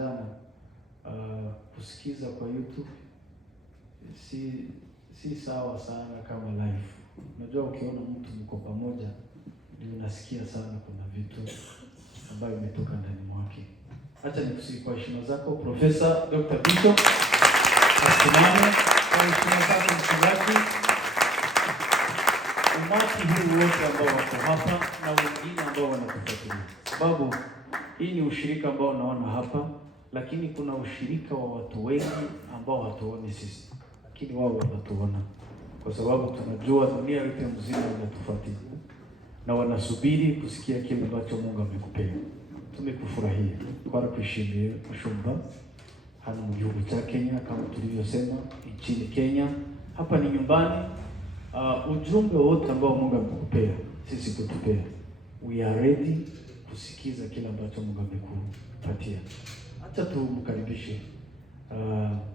jana, kusikiza kwa YouTube si sawa sana kama live. Unajua ukiona mtu mko pamoja ndio unasikia sana kuna vitu ambayo imetoka ndani mwake. Acha nikusihi kwa heshima zako Profesa Dr. Bito. Asimame kwa heshima zako mchungaji. Umati huu wote ambao wako hapa na wengine ambao wanatufuatilia. Sababu hii ni ushirika ambao unaona hapa, lakini kuna ushirika wa watu wengi ambao hatuoni sisi, lakini wao wanatuona. Kwa sababu tunajua dunia yote mzima inatufuatilia na wanasubiri kusikia kile ambacho Mungu amekupea. Tumekufurahia kwa kushimia mshumba hana mjumbe cha Kenya kama tulivyosema nchini Kenya. Hapa ni nyumbani. Ujumbe wote ambao Mungu amekupea sisi kutupea, we are ready kusikiza kile ambacho Mungu amekupatia. Acha tumkaribishe.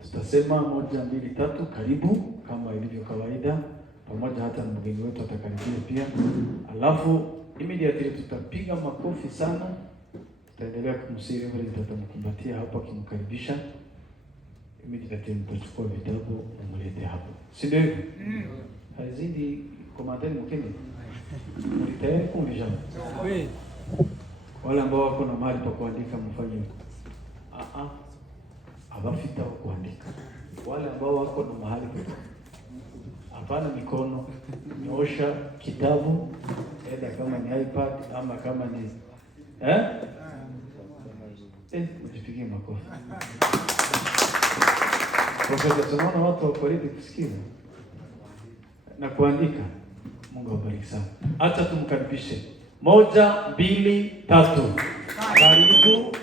Tutasema 1, 2, 3 karibu kama ilivyo kawaida, pamoja hata na mgeni wetu atakaribia pia. Alafu immediately tutapiga makofi sana. Tutaendelea kumsihi vile tutamkumbatia hapo akimkaribisha. Immediately mtachukua vitabu na mlete hapo. Si ndio? Hazidi komadeni mkeni. Mlete kumvisha. Wale ambao wako na mahali pa kuandika mfanye. Abafita wa kuandika. Wale ambao wako na mahali pa hapana mikono, nyosha kitabu, aidha kama ni iPad ama kama ni ujipigie makofi. Profesa, tunaona watu wako ready kusikia na kuandika. Mungu awabariki sana. Acha tumkaribishe. 1, 2, 3. Karibu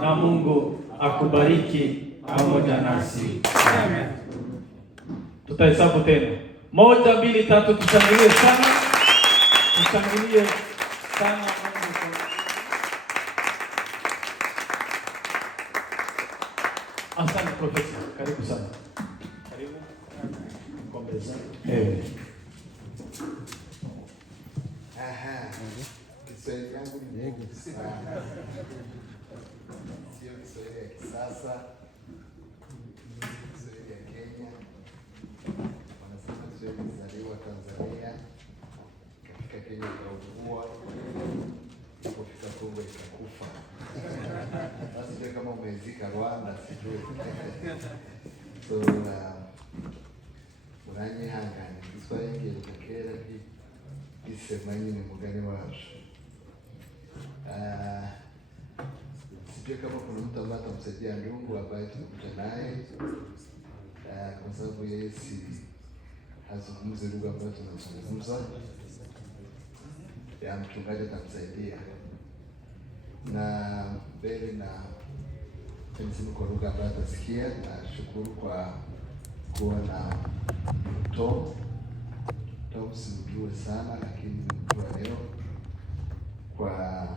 na Mungu akubariki pamoja nasi. Amen. Tutahesabu tena. 1, 2, 3, tushangilie sana. Tushangilie sana Mungu. Asante Profesa. Karibu sana. Karibu. Kombeza. Kiswahili yangu ni ngumu sana. Sio Kiswahili ya kisasa. Kiswahili ya Kenya. Wanasema Kiswahili kizaliwa Tanzania. Katika Kenya ikaugua. Ilipofika Kongo ikakufa. Sasa sijui kama umezika Rwanda, sijui. So, uranyihangane. Kiswahili kera isemanyi ni mugani wacu. Sijui kama kuna mtu ambaye atamsaidia ndugu ambaye tumekuja naye, kwa sababu yeye si hazungumzi lugha ambayo tunazungumza. Ya mchungaji atamsaidia. Na mbele na tunasema kwa lugha ambayo atasikia. Na shukuru kwa kuwa na Tom simjue sana, lakini nimejua leo kwa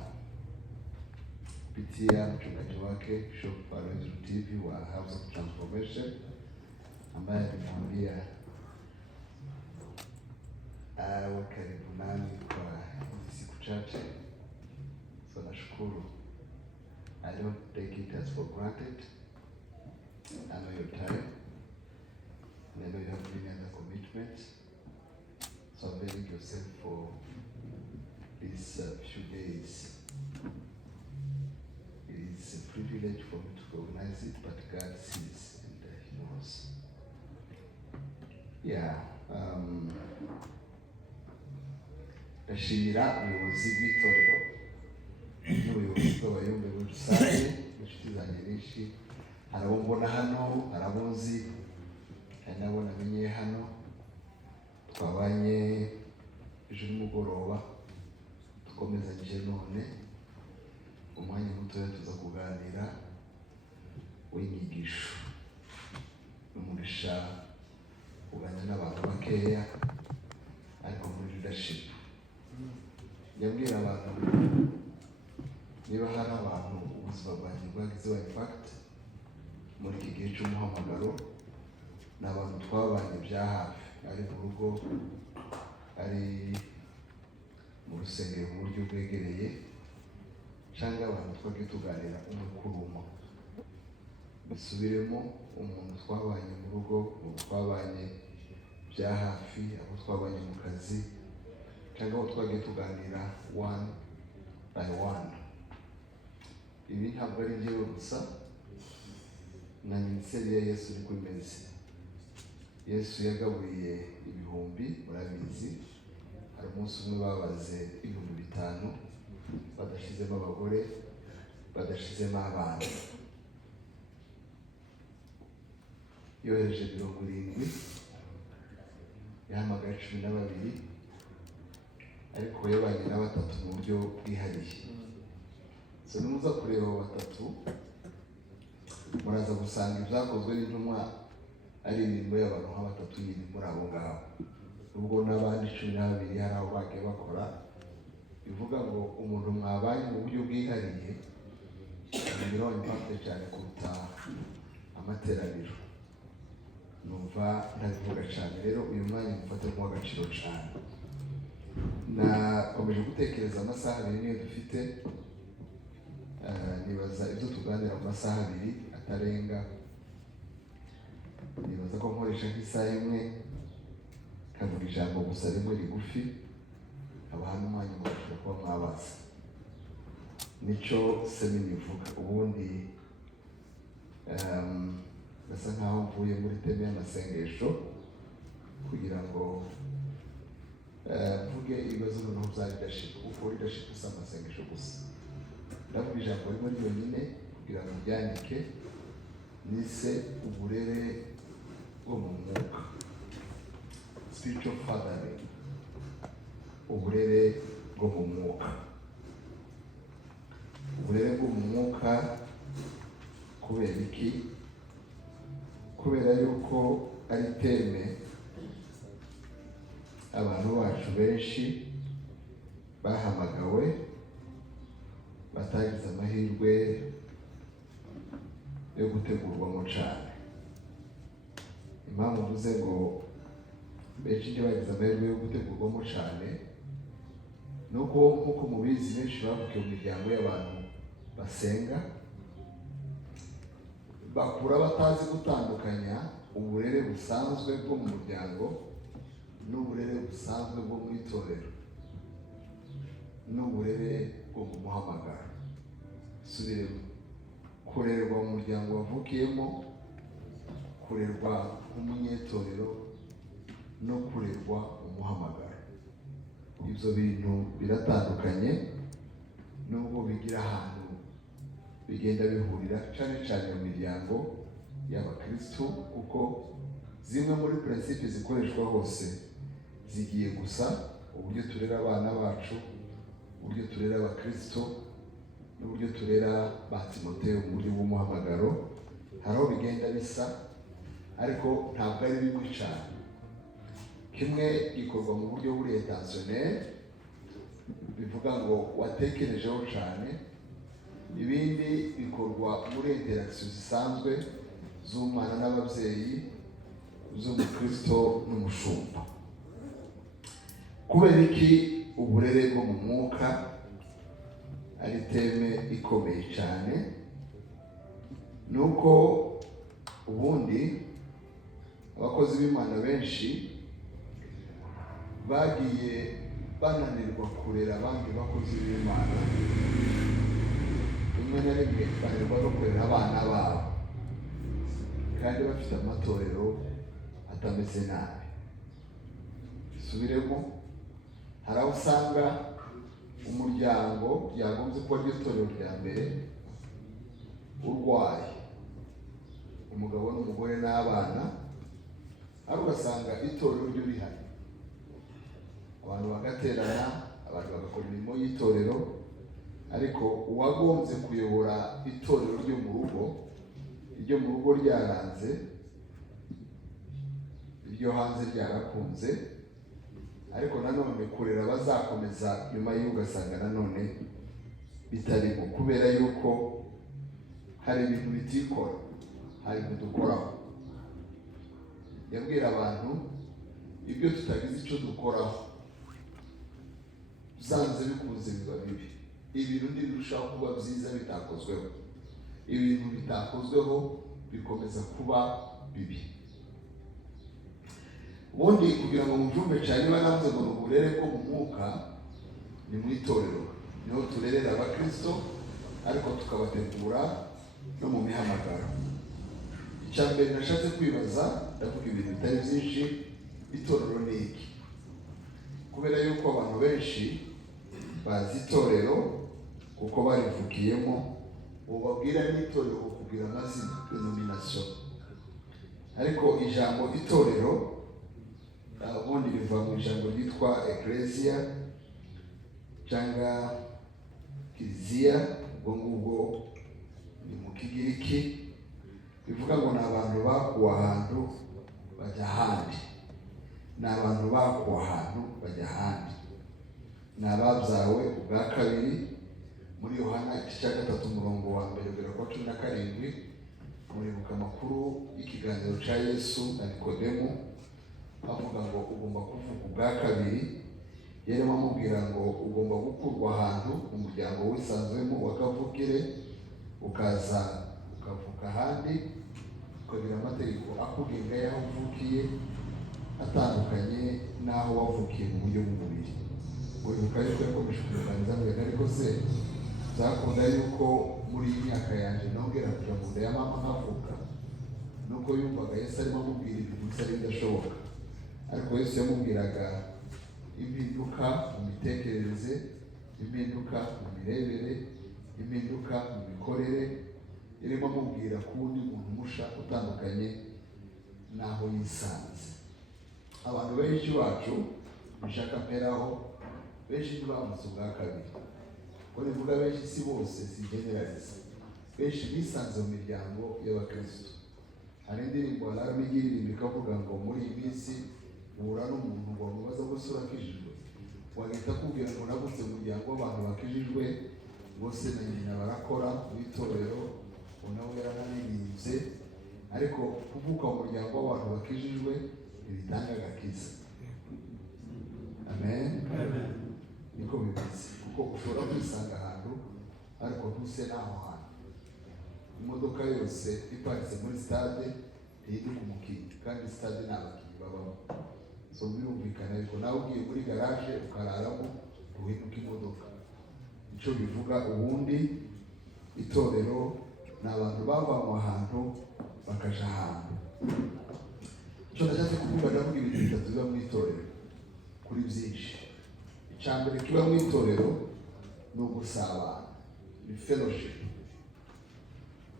kupitia mchungaji wake Bishop Aloysius Rutivi wa House of Transformation, ambaye alimwambia awe karibu nami kwa siku chache. So nashukuru. I don't take it as for granted. I know your time. I know you have many other commitments. So availing yourself for these few days. It is a privilege for me to organize it, but God sees and He knows. Yeah. Ndashimira ubuyobozi bw'itorero n'ubuyobozi bw'abayumbe muri rusange, inshuti zanjye nyinshi, hari abo mbona hano, hari abo nzi, hari n'abo namenye hano. Twabanye ejo nimugoroba, dukomezanyije none umwanya mutoya tuza kuganira w'inyigisho n'umugisha uganya n'abantu bakeya ariko muri leadership. Yabwira abantu niba hari abantu ubuzima bwanjye bwagizeho impact muri iki gihe cy'umuhamagaro, n'abantu twabanye bya hafi, ari mu rugo, ari mu rusengero mu buryo bwegereye, cyangwa abantu twagiye tuganira umwe kuri umwe, bisubiremo umuntu twabanye mu rugo, umuntu twabanye bya hafi, abo twabanye mu kazi, cyangwa abo twagiye tuganira one by one. Ibi ntabwo ari njyewe gusa, na minisiteri ya Yesu niko imeze. Yesu yagaburiye ibihumbi, murabizi. Hari umunsi umwe babaze 5,000 badashizemo abagore, badashizemo abana. Yohereje 70, yahamagaye 12, ariko yabanye na 3 mu buryo bwihariye. So nimuza kureba 3, muraza gusanga ibyakozwe n'intumwa ari imirimo y'abantu nka 3 nyine muri abo ngabo. Ubwo n'abandi 12 hari aho bagiye bakora, bivuga ngo umuntu mwabanye mu buryo bwihariye bigiraho impact cyane kuruta amateraniro. Numva ndabivuga cyane, rero uyu mwanya mufate mu agaciro cyane. Nakomeje gutekereza amasaha 2 niyo dufite, nibaza ibyo tuganira mu masaha 2 atarenga. Nibaza ko nkoresha nk'isaha imwe kavuga ijambo gusa rimwe rigufi, abantu umwanya mushobora kuba mwabaza. Nico semini ivuga. Ubundi basa nkaho mvuye muri teme y'amasengesho kugira ngo mvuge ibibazo noneho bya leadership, kuko leadership si amasengesho gusa. Ndavuga ijambo rimwe ryonyine kugira ngo byandike, nise uburere bwo mu mwuka, spiritual fathering, uburere bwo mu mwuka. Uburere bwo mu mwuka kubera iki? Kubera yuko ari teme abantu bacu benshi bahamagawe batagize amahirwe yo gutegurwamo cyane. Impamvu mvuze ngo benshi ntibagize amahirwe yo gutegurwamo cyane, nuko nk'uko mubizi benshi bavukiye mu miryango y'abantu basenga, bakura batazi gutandukanya uburere busanzwe bwo mu muryango n'uburere busanzwe bwo mu itorero n'uburere bwo mu muhamagaro. Subiremo: kurerwa mu muryango wavukiyemo, kurerwa nk'umunyetorero, no kurerwa umuhamagaro. Ibyo bintu biratandukanye, nubwo bigira ahantu bigenda bihurira, cyane cyane mu miryango y'abakristo, kuko zimwe muri principe zikoreshwa hose zigiye gusa: uburyo turera abana bacu, uburyo turera abakristo, n'uburyo turera ba Timoteyo mu buryo bw'umuhamagaro. Hari aho bigenda bisa, ariko ntabwo ari bimwe cyane. Kimwe gikorwa mu buryo buri intentionnel, bivuga ngo watekerejeho cyane. Ibindi bikorwa muri interaction zisanzwe z'umwana n'ababyeyi, z'umukristo n'umushumba. Kubera iki uburere bwo mu mwuka ari teme ikomeye cyane? Nuko ubundi abakozi b'Imana benshi bagiye bananirwa kurera abandi bakozi b'Imana. Rimwe na rimwe bananirwa no kurera abana babo, kandi bafite amatorero atameze nabi. Subiremo: hari aho usanga umuryango yagombye kuba ari itorero rya mbere urwaye, umugabo n'umugore n'abana, ariko ugasanga itorero ryo rihari, abantu bagaterana, abantu bagakora imirimo y'itorero, ariko uwagombye kuyobora itorero ryo mu rugo, iryo mu rugo ryaranze, iryo hanze ryarakunze, ariko nanone kurera bazakomeza nyuma y'uko ugasanga nanone bitarimo, kubera yuko hari ibintu bitikora, hari ibintu dukoraho. Yabwira abantu ibyo tutagize icyo dukoraho, zanze bikunze biba bibi. ibintu birushaho kuba byiza bitakozweho. Ibintu bitakozweho bikomeza kuba bibi. Ubundi kugira ngo mubyumve cyane niba navuze ngo uburere bwo mu mwuka ni mu itorero, niho turerera abakristo ariko tukabategura no mu mihamagaro. Icya mbere nashatse kwibaza, ndavuga ibintu bitari byinshi, itorero ni iki? Kubera yuko abantu benshi bazi itorero kuko barivukiyemo, ubabwira n'itorero kugira amazina, denomination. Ariko ijambo itorero ubundi riva mu ijambo ryitwa ecclesia cyangwa kiliziya, ubwo ngubwo ni mu Kigiriki, bivuga ngo ni abantu bakuwe ahantu bajya ahandi. Ni abantu bakuwe ahantu bajya ahandi. Ni ababyawe ubwa kabiri. Muri Yohana igice cya 3:1-17 muribuka amakuru y'ikiganiro cya Yesu na Nikodemu, avuga ngo ugomba kuvuka ubwa kabiri. Yarimo amubwira ngo ugomba gukurwa ahantu mu muryango wisanzwemo wa kavukire, ukaza ukavuka ahandi, ukagira amategeko akugenga y'aho uvukiye atandukanye n'aho wavukiye mu buryo bw'umubiri. Uribuka yuko yakomeje kuganiriza mbere, ariko se byakunda yuko muri iyi myaka yanjye nongera kuja mu nda ya mama nkavuka? Nuko yumvaga Yesu arimo amubwira ibintu bitari bidashoboka. Ariko Yesu yamubwiraga impinduka mu mitekerereze, impinduka mu mirebere, impinduka mu mikorere. Yarimo amubwira ku wundi muntu musha utandukanye n'aho yisanze. Abantu benshi bacu bishaka mperaho, benshi ntibamutse ubwa kabiri. Ko nivuga benshi si bose, si generalize. Benshi bisanze mu miryango y'abakristo. Hari indirimbo arabigirira ikavuga ngo muri iyi minsi uhura n'umuntu ngo wamubaza ko se urakijijwe, wahita akubwira ngo nagutse mu muryango w'abantu bakijijwe, bose na nyina barakora mu itorero, nawe yarananirimbye. Ariko kuvuka mu muryango w'abantu bakijijwe ntibitanga agakiza. Amen. Niko bimeze, kuko ushobora kwisanga ahantu ariko ntuse n'aho hantu. Imodoka yose iparitse muri stade ntihinduka umukinnyi, kandi stade nta bakinnyi babamo. So birumvikana ariko nawe ugiye muri garage ukararamo uhinduka imodoka. Icyo bivuga ubundi itorero ni abantu bavanwe ahantu bakaja ahantu. Icyo ndashatse kuvuga, ndavuga ibintu bitatu biba mu itorero kuri byinshi. Icya mbere kiba mu itorero ni ugusabana, ni fellowship.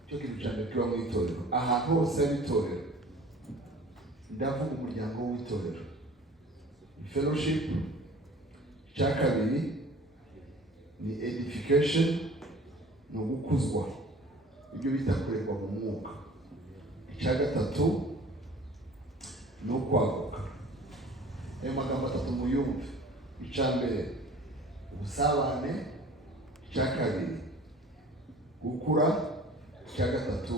Icyo kintu cya mbere kiba mu itorero, ahantu hose hari itorero, ndavuga umuryango w'itorero, ni fellowship. Icya kabiri ni edification, ni ugukuzwa, ibyo bita kurerwa mu mwuka. Icya gatatu ni ukwaguka. Ayo magambo atatu muyumve. Icya mbere ubusabane, icya kabiri gukura, icya gatatu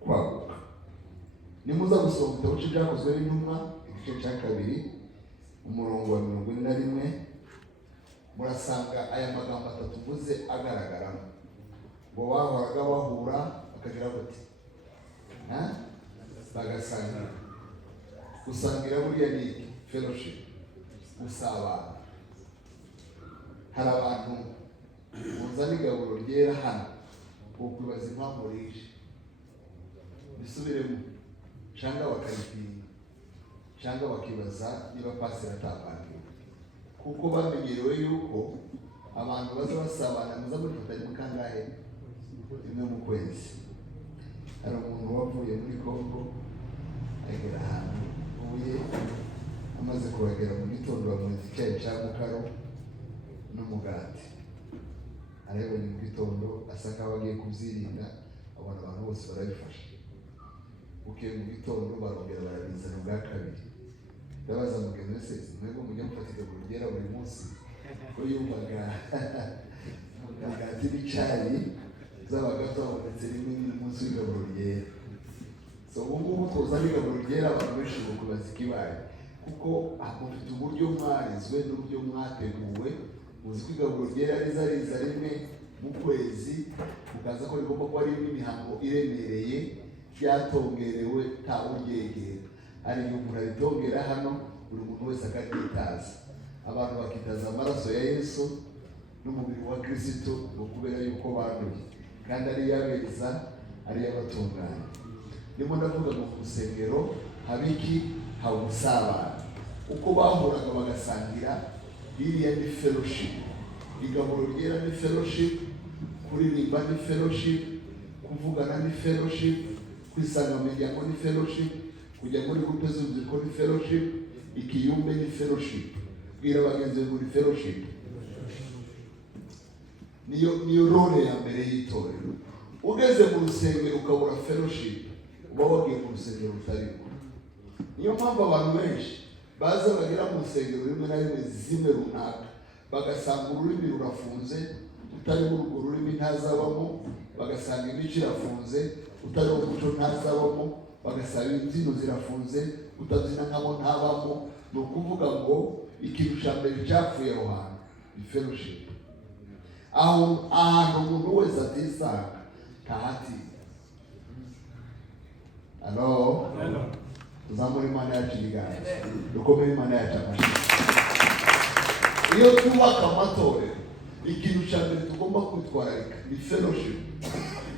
kwaguka. Nimuza gusoma igitabo cy'ibyakozwe n'intumwa igice cya 2 umurongo wa 41, murasanga aya magambo atatu mvuze agaragaramo. Ngo bahoraga bahura bakagira bati bagasangira. Gusangira buriya ni fellowship, gusabana. Hari abantu muzana igaburo ryera hano ngo kwibaza impamvu rije, bisubiremo, cyangwa bakaripinga, cyangwa bakibaza niba pasira atapangiwe, kuko bamenyerewe yuko abantu baza basabana muza murifatanya mukangahe rimwe mu kwezi. Hari umuntu wavuye muri Kongo agera ahantu ubuye, amaze kuhagera mu gitondo bamuzi icyayi cya mukaro n'umugati. Arabonye mu gitondo asa nkaho agiye kubyirinda, abona abantu bose barabifasha. Bukeye mu gitondo barongera barabizana ubwa kabiri. Ndabaza mugenzi wese, mwebwe mujya mufata igaburo ryera buri munsi? Ko yumvaga umugati n'icyayi zabaga zabonetse rimwe n'umunsi w'igaburo ryera. So ubu ngubu tuzana igaburo ryera abantu benshi kubaza ikibaye, kuko mufite uburyo mwarizwe n'uburyo mwateguwe muzi ko igaburo ryera riza rimwe mu kwezi, mukaza ko rigomba kuba ririmo imihango iremereye byatongerewe ntawuryegera. Hari igihe umuntu aritongera hano buri muntu wese akaryitaza, abantu bakitaza amaraso ya Yesu n'umubiri wa Kristo ngo kubera yuko banduye, kandi ari yabeza ari yabatunganya. Ndimo ndavuga ngo ku rusengero habiki hawusabana, uko bahuraga bagasangira, iriya ni fellowship. Igaburo ryera ni fellowship, kuririmba ni fellowship, kuvugana ni fellowship, kwisanga mu miryango ni fellowship, kujya muri groupe z'urubyiruko ni fellowship, ikiyumbe ni fellowship. Bwira bagenzi ngo ni fellowship. Niyo role ya mbere y'itorero. Ugeze mu rusengero ukabura fellowship, uba wagiye mu rusengero rutarimo. Niyo mpamvu abantu benshi baza bagera mu rusengero rimwe na rimwe zimwe runaka, bagasanga ururimi rurafunze, utari mu urwo rurimi ntazabamo, bagasanga imico irafunze, utari mu muco ntazabamo, bagasanga imbyino zirafunze, utabyina nkabo ntabamo. Ni ukuvuga ngo ikintu cya mbere cyapfuye aho hantu ni fellowship. Ahantu umuntu wese atisanga ntahati. Hello? Tuzamura Imana yacu ibiganza, dukomere Imana yacu amashyi. Iyo twubaka amatorero, ikintu cya mbere tugomba kwitwararika ni fellowship.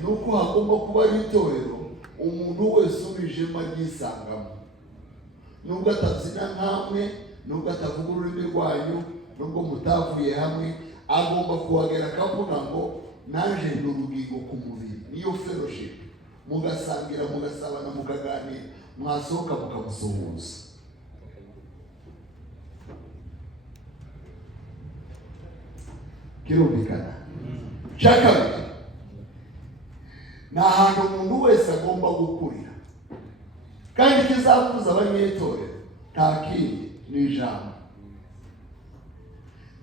Nuko hagomba kuba ari itorero umuntu wese ubijemo aryisangamo, nubwo atabyina nkamwe, nubwo atavuga ururimi rwanyu, nubwo mutavuye hamwe, agomba kuhagera akavuga ngo naje ndi urugingo ku mubiri. Niyo fellowship. Mugasangira, mugasabana, mukaganira, mwasohoka mukamusuhuza. Kirumvikana? Kabiri, ni ahantu umuntu wese agomba gukurira, kandi ikizakuza abanyetorero nta kindi ni ijambo.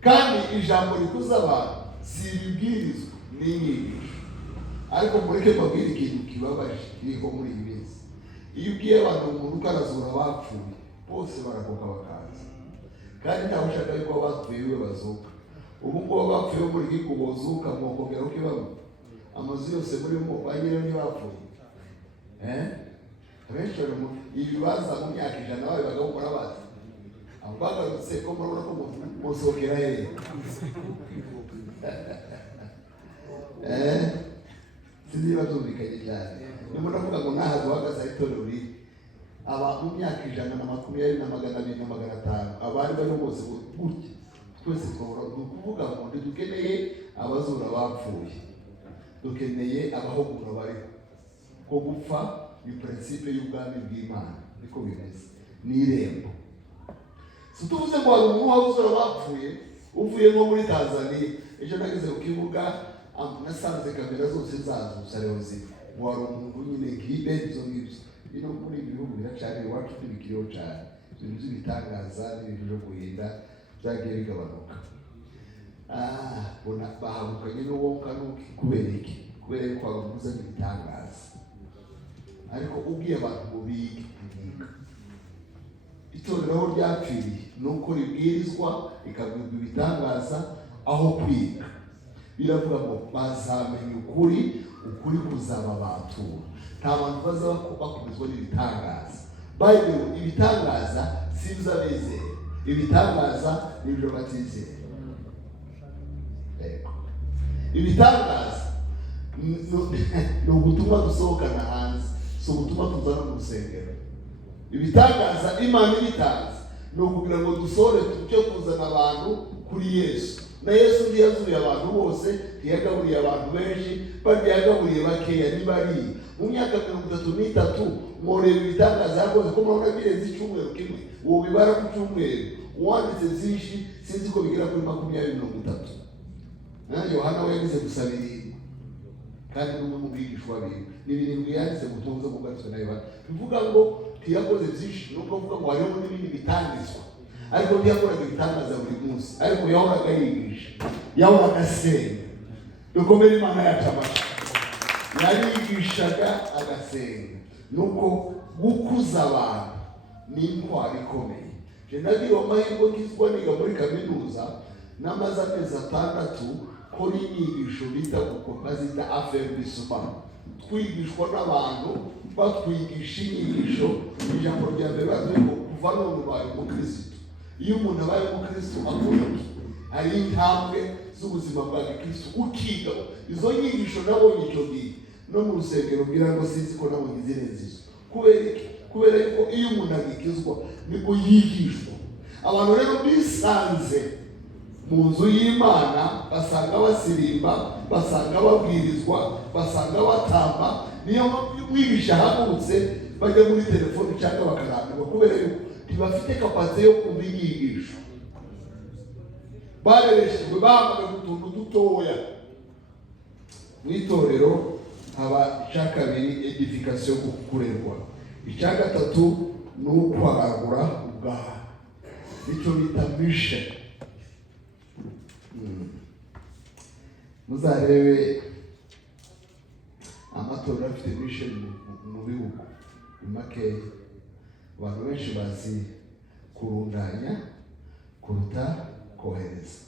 Kandi ijambo rikuza abantu si ibibwirizwa, ni inyigisho. Ariko mureke mbabwire ikintu kibabaje kiriho muri iyi minsi. Iyo ubwiye abantu umuntu uko arazura abapfuye, bose barakoka bakaza, kandi ntawe ushaka yuko abapfuye biwe bazuka. Ubu ngubu abapfuye muri iki kubozuka mwokongera uko ibamo, amazu yose muri mo banyine ntibapfuye. Abenshi bari mu ibibaza mu myaka 100 babibaga gukora bazi. Abo bagarutse ko murabona ko musohokera hehe. Sinzi batumvikanye cyane. Ndimo ndavuga ngo nahazo hagaze itorero riri abantu mu myaka 120 na 200 na 500 abari bari bose gutya. Twese twabura kuvuga ngo dukeneye abazura bapfuye, dukeneye abahugura bari ko gupfa ni principe y'ubwami bw'Imana, niko bimeze, ni irembo. Tuvuze ngo hari umuntu wabuzura bapfuye uvuye nko muri Tanzania, ejo nageze ku kibuga nasanze kamera zose zazo rero ngo hari umuntu nyine gibe izo ngibyo. Bino muri ibihugu biracari iwacu ntibikiriho cyane, ibintu bitangaza n'ibintu byo guhinda byagiye bigabanuka. Bona bahabukanye n'uwonka nuki kubera iki? Kubera yuko abaguza ibitangaza. Ariko ubwiye abantu ngo bige. Itorero aho ryapfiriye nuko ribwirizwa ikabwirwa ibitangaza aho kwiga. Biravuga ngo bazamenya ukuri kuzababatura. Nta bantu bazaba bakomezwa n'ibitangaza. Bible ibitangaza sinzabezera, ibitangaza nibyo batizera. Ibitangaza ni ubutumwa dusohokana hanze, si ubutumwa tuzana mu rusengero. Ibitangaza Imana ibitangaza ni ukugira ngo dusore tujye kuzana abantu kuri Yesu. Na Yesu ndiye yazuye abantu bose, ntiyagaburiye abantu benshi, bandi yagaburiye bakeya nibari. Mu myaka 33 mworeba ibitangaza yakoze ko murabona birenze icyumweru kimwe, uwo bibara ku cyumweru wanditse zinshi sinzi ko bigira kuri 20-30. Yohana we yagize gusabira kandi n'umwe mu bigishwa be n'ibintu yanditse mu tonzo mu gatswe nayo bivuga ngo tiyakoze byinshi, nuko avuga ngo hariho n'ibindi bitangizwa, ariko ntiyakoraga ibitangaza buri munsi, ariko yahoraga yigisha, yahoraga asenga. Dukomere Imana yacu amashyi. Yarigishaga agasenga, nuko gukuza abantu ni intwari ikomeye. Je nagira amahirwe nkizwa niga muri kaminuza, namaze amezi 6 kora inyigisho bita uko bazita affaibissement, twigishwa n'abantu batwigisha inyigisho. Ijambo rya mbere bavuze ngo kuva none ubaye umukristo. Iyo umuntu abaye umukristo akora hari intambwe z'ubuzima bwa Kristo ukiga izo nyigisho. Nabonye icyo gihe no mu rusengero bwira ngo sinzi ko nabonye zirenzizo. Kubera ko iyo umuntu agikizwa niko yigishwa. Abantu rero bisanze mu nzu y'Imana, basanga basirimba, basanga babwirizwa, basanga batamba. Niyo mwigisha ahagurutse bajya muri telefone cyangwa bakarambirwa, kubera yuko ntibafite kapasite yo kumva inyigisho. Barereshejwe bambaye utuntu dutoya. Mu itorero haba icya kabiri edification, kurerwa. Icya gatatu ni ukwagura ubwaha, nicyo bita mission. Muzarebe amatorero afite mission mu bihugu makeya. Abantu benshi bazi kurundanya kuruta kohereza.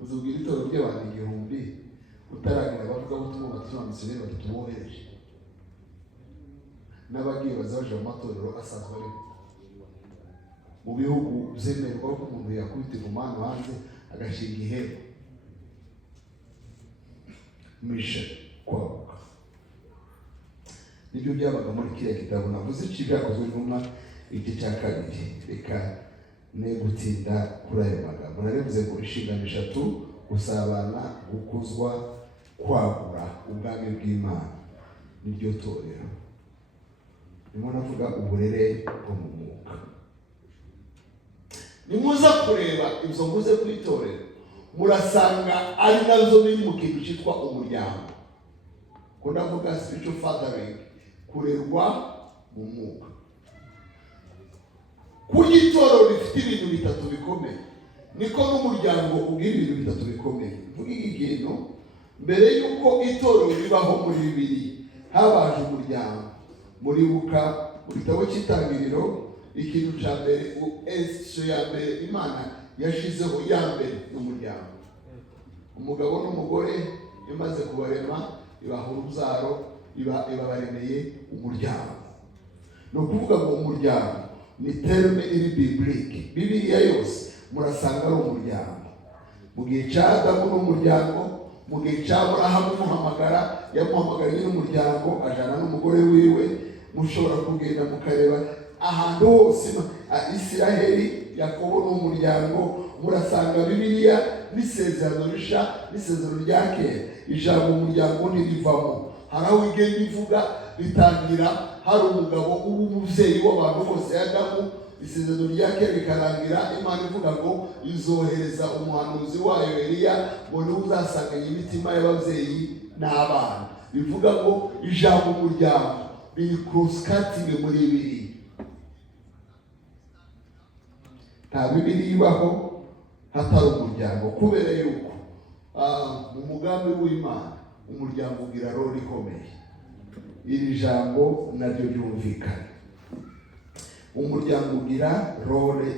Uzubwira itorero ry'abantu 1000 utaragira abavuga ubutumwa batuma misiyoneri batubohereje. N'abagiye bazaje mu matorero asanzwe ari mu bihugu byemerwa ko umuntu yakubita umwana hanze agashinga ihema. Mission kwabuka nibyo byabaga muri kiriya gitabo navuze cy'ibyakozwe n'umwa igice cya 2. Reka ne gutinda kuri ayo magambo. Naravuze ngo inshingano 3: gusabana, gukuzwa, kwagura ubwami bw'Imana. Niryo torero. Nimwe navuga uburere bwo mu mwuka. Nimuza kureba ibyo mvuze ku itorero, murasanga ari nazo biri mu kintu cyitwa umuryango. Ko ndavuga spiritual fathering, kurerwa mu mwuka. Kuri itorero rifite ibintu 3 bikomeye, niko n'umuryango ugira ibintu 3 bikomeye. Mvuga ikintu mbere yuko itorero ribaho muri Bibiliya habaje umuryango. Muribuka mu gitabo cy'Itangiriro ikintu cya mbere eso ya mbere Imana yashizeho ya mbere n'umuryango. Umugabo n'umugore imaze kubarema ibaha urubyaro, ibabaremeye umuryango. No kuvuga ngo umuryango ni terme iri biblique. Bibiliya yose murasanga ari umuryango. Mu gihe cya Adamu n'umuryango, mu gihe cya Aburahamu muhamagara, yamuhamagariye n'umuryango, ajana n'umugore wiwe. Mushobora kugenda mukareba ahantu hose Isiraheli, Yakobo n'umuryango. Murasanga Bibiliya n'isezerano risha n'isezerano rya kera. Ijambo umuryango ntirivamo. Hari aho igenda ivuga ritangira hari umugabo uba umuvyeyi w'abantu bose Adamu. Isezerano rya kera rikarangira Imana ivuga ngo izohereza umuhanuzi wayo Eliya ngo niwe uzasanganya imitima y'abavyeyi n'abana. Bivuga ngo ijambo umuryango biri cross-cutting muri Bibiliya. Nta Bibiliya ibaho hatari umuryango, kubera yuko mu mugambi w'Imana umuryango ugira role ikomeye. Iri jambo naryo ryumvikana. Umuryango ugira role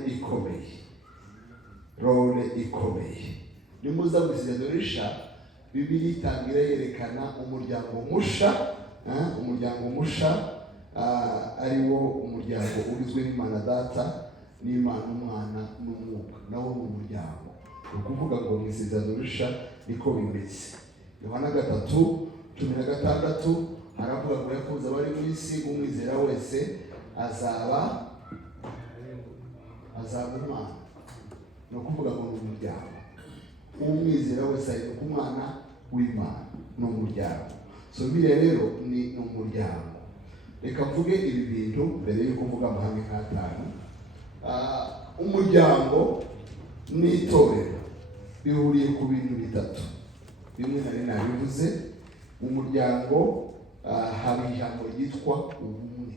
ikomeye. Nimuza gusigadorisha Bibiliya itangira yerekana umuryango musha, ari wo umuryango ugizwe n'Imana Data n'Imana Umwana n'Umwuka. Nawo mu muryango ukuvuga ngo mu isigadorisha niko bimeze. Yohana 3:16 haravuga ngo yakuza bari mu isi, umwizera wese azaba umwana. No kuvuga ngo ni umuryango. Umwizera wese ari umwana w'Imana n'umuryango. So bire rero ni umuryango. Reka mvuge ibi bintu mbere yuko mvuga amahame nk'atanu. Umuryango n'itorero bihuriye ku bintu 3. Bimwe nari nabivuze. Umuryango hari ijambo ryitwa ubumwe.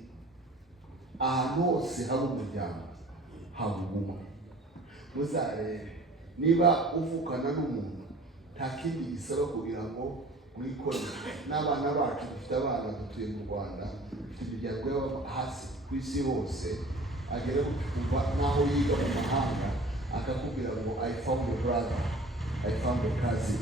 Ahantu hose hari umuryango haba ubumwe. Muzarebe niba uvukana n'umuntu nta kindi gisaba kugira ngo mwikore. N'abana bacu dufite abana dutuye mu Rwanda, dufite imiryango y'aba hasi ku isi hose, agera kumva naho yiga mu mahanga akakubwira ngo I found your brother, I found your cousin.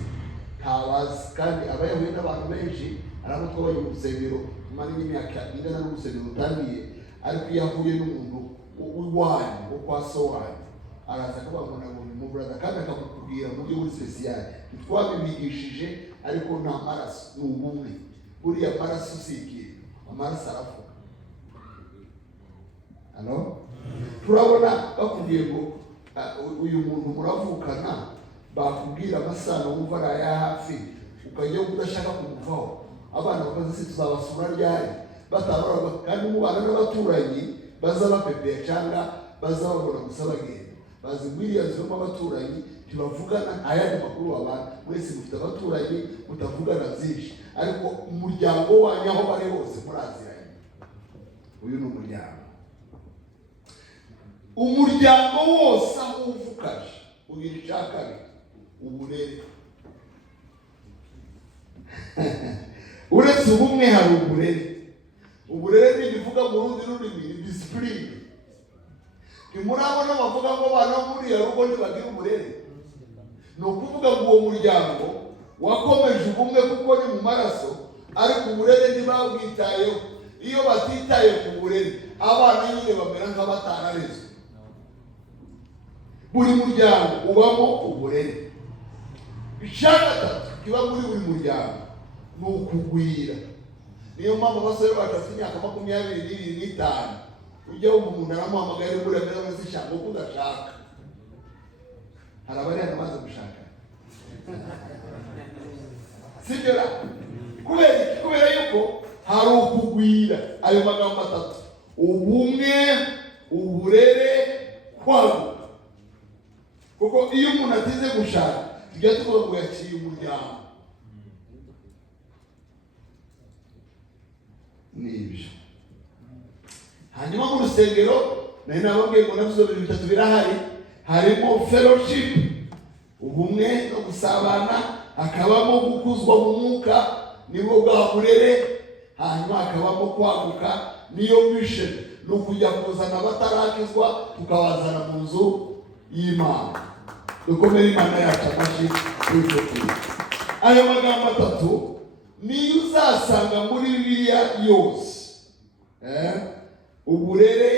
Ntabazi kandi aba yahuye n'abantu benshi, arabo twabaye mu rusengero tumara n'imyaka ingana n'urusengero rutangiye, ariko iyo ahuye n'umuntu w'iwanyu wo kwa so wanyu araza akavuga ngo nabonye mu brother, kandi akamubwira mu buryo buri special. Ntitwabimigishije, ariko nta maraso, ni ubumwe. Buriya maraso si ikintu, amaraso aravuga. Hano turabona bakubwiye ngo uyu muntu muravukana, bakubwira amasano wumva ari aya hafi, ukajya udashaka kumuvaho. Abana bakaza se tuzabasura ryari, batabara kandi mubana n'abaturanyi baza bapepera cyangwa baza babona gusa bagenda. Bazi bwiriya zirimo abaturanyi ntibavugana ayandi makuru wabana. Mwese mufite abaturanyi mutavugana byinshi, ariko umuryango wanyu aho bari hose muraziranye. Uyu ni umuryango. Umuryango wose aho uvukaje ugira icyakabiri, uburere. Uretse ubumwe hari uburere. Uburere ni bivuga mu rundi rurimi, ni discipline. Ntimurabona bavuga ngo abana bo muri ya rugo ntibagira uburere. Ni ukuvuga ngo uwo muryango wakomeje ubumwe kuko ni mu maraso, ariko uburere ntibabwitayeho. Iyo batitaye ku burere, abana nyine bamera nk'abatararezwe. Buri muryango ubamo uburere. Icya gatatu kiba muri buri muryango ni ukugwira. Niyo mpamvu abasore bafite imyaka 22 ujya wumva umuntu aramuhamagara muri amera muri shyamba uko udashaka. Hari abari amaze gushaka. Sibyo ra? Kubera yuko hari ukugwira. Ayo magambo atatu: ubumwe, uburere, kwaguka. Kuko iyo umuntu atize gushaka, tujya tuvuga ngo yaciye umuryango. Nibyo. Hanyuma mu rusengero nari nababwiye ngo nabyo bintu bitatu birahari. Harimo fellowship, ubumwe no gusabana, hakabamo gukuzwa mu mwuka, nibwo bwa burere. Hanyuma hakabamo kwaguka, niyo mission, no kujya kuzana abatarakizwa tukabazana mu nzu y'Imana. Dukomere Imana yacu amashyi kuri. Ayo magambo atatu niyo uzasanga muri Bibiliya yose. Uburere,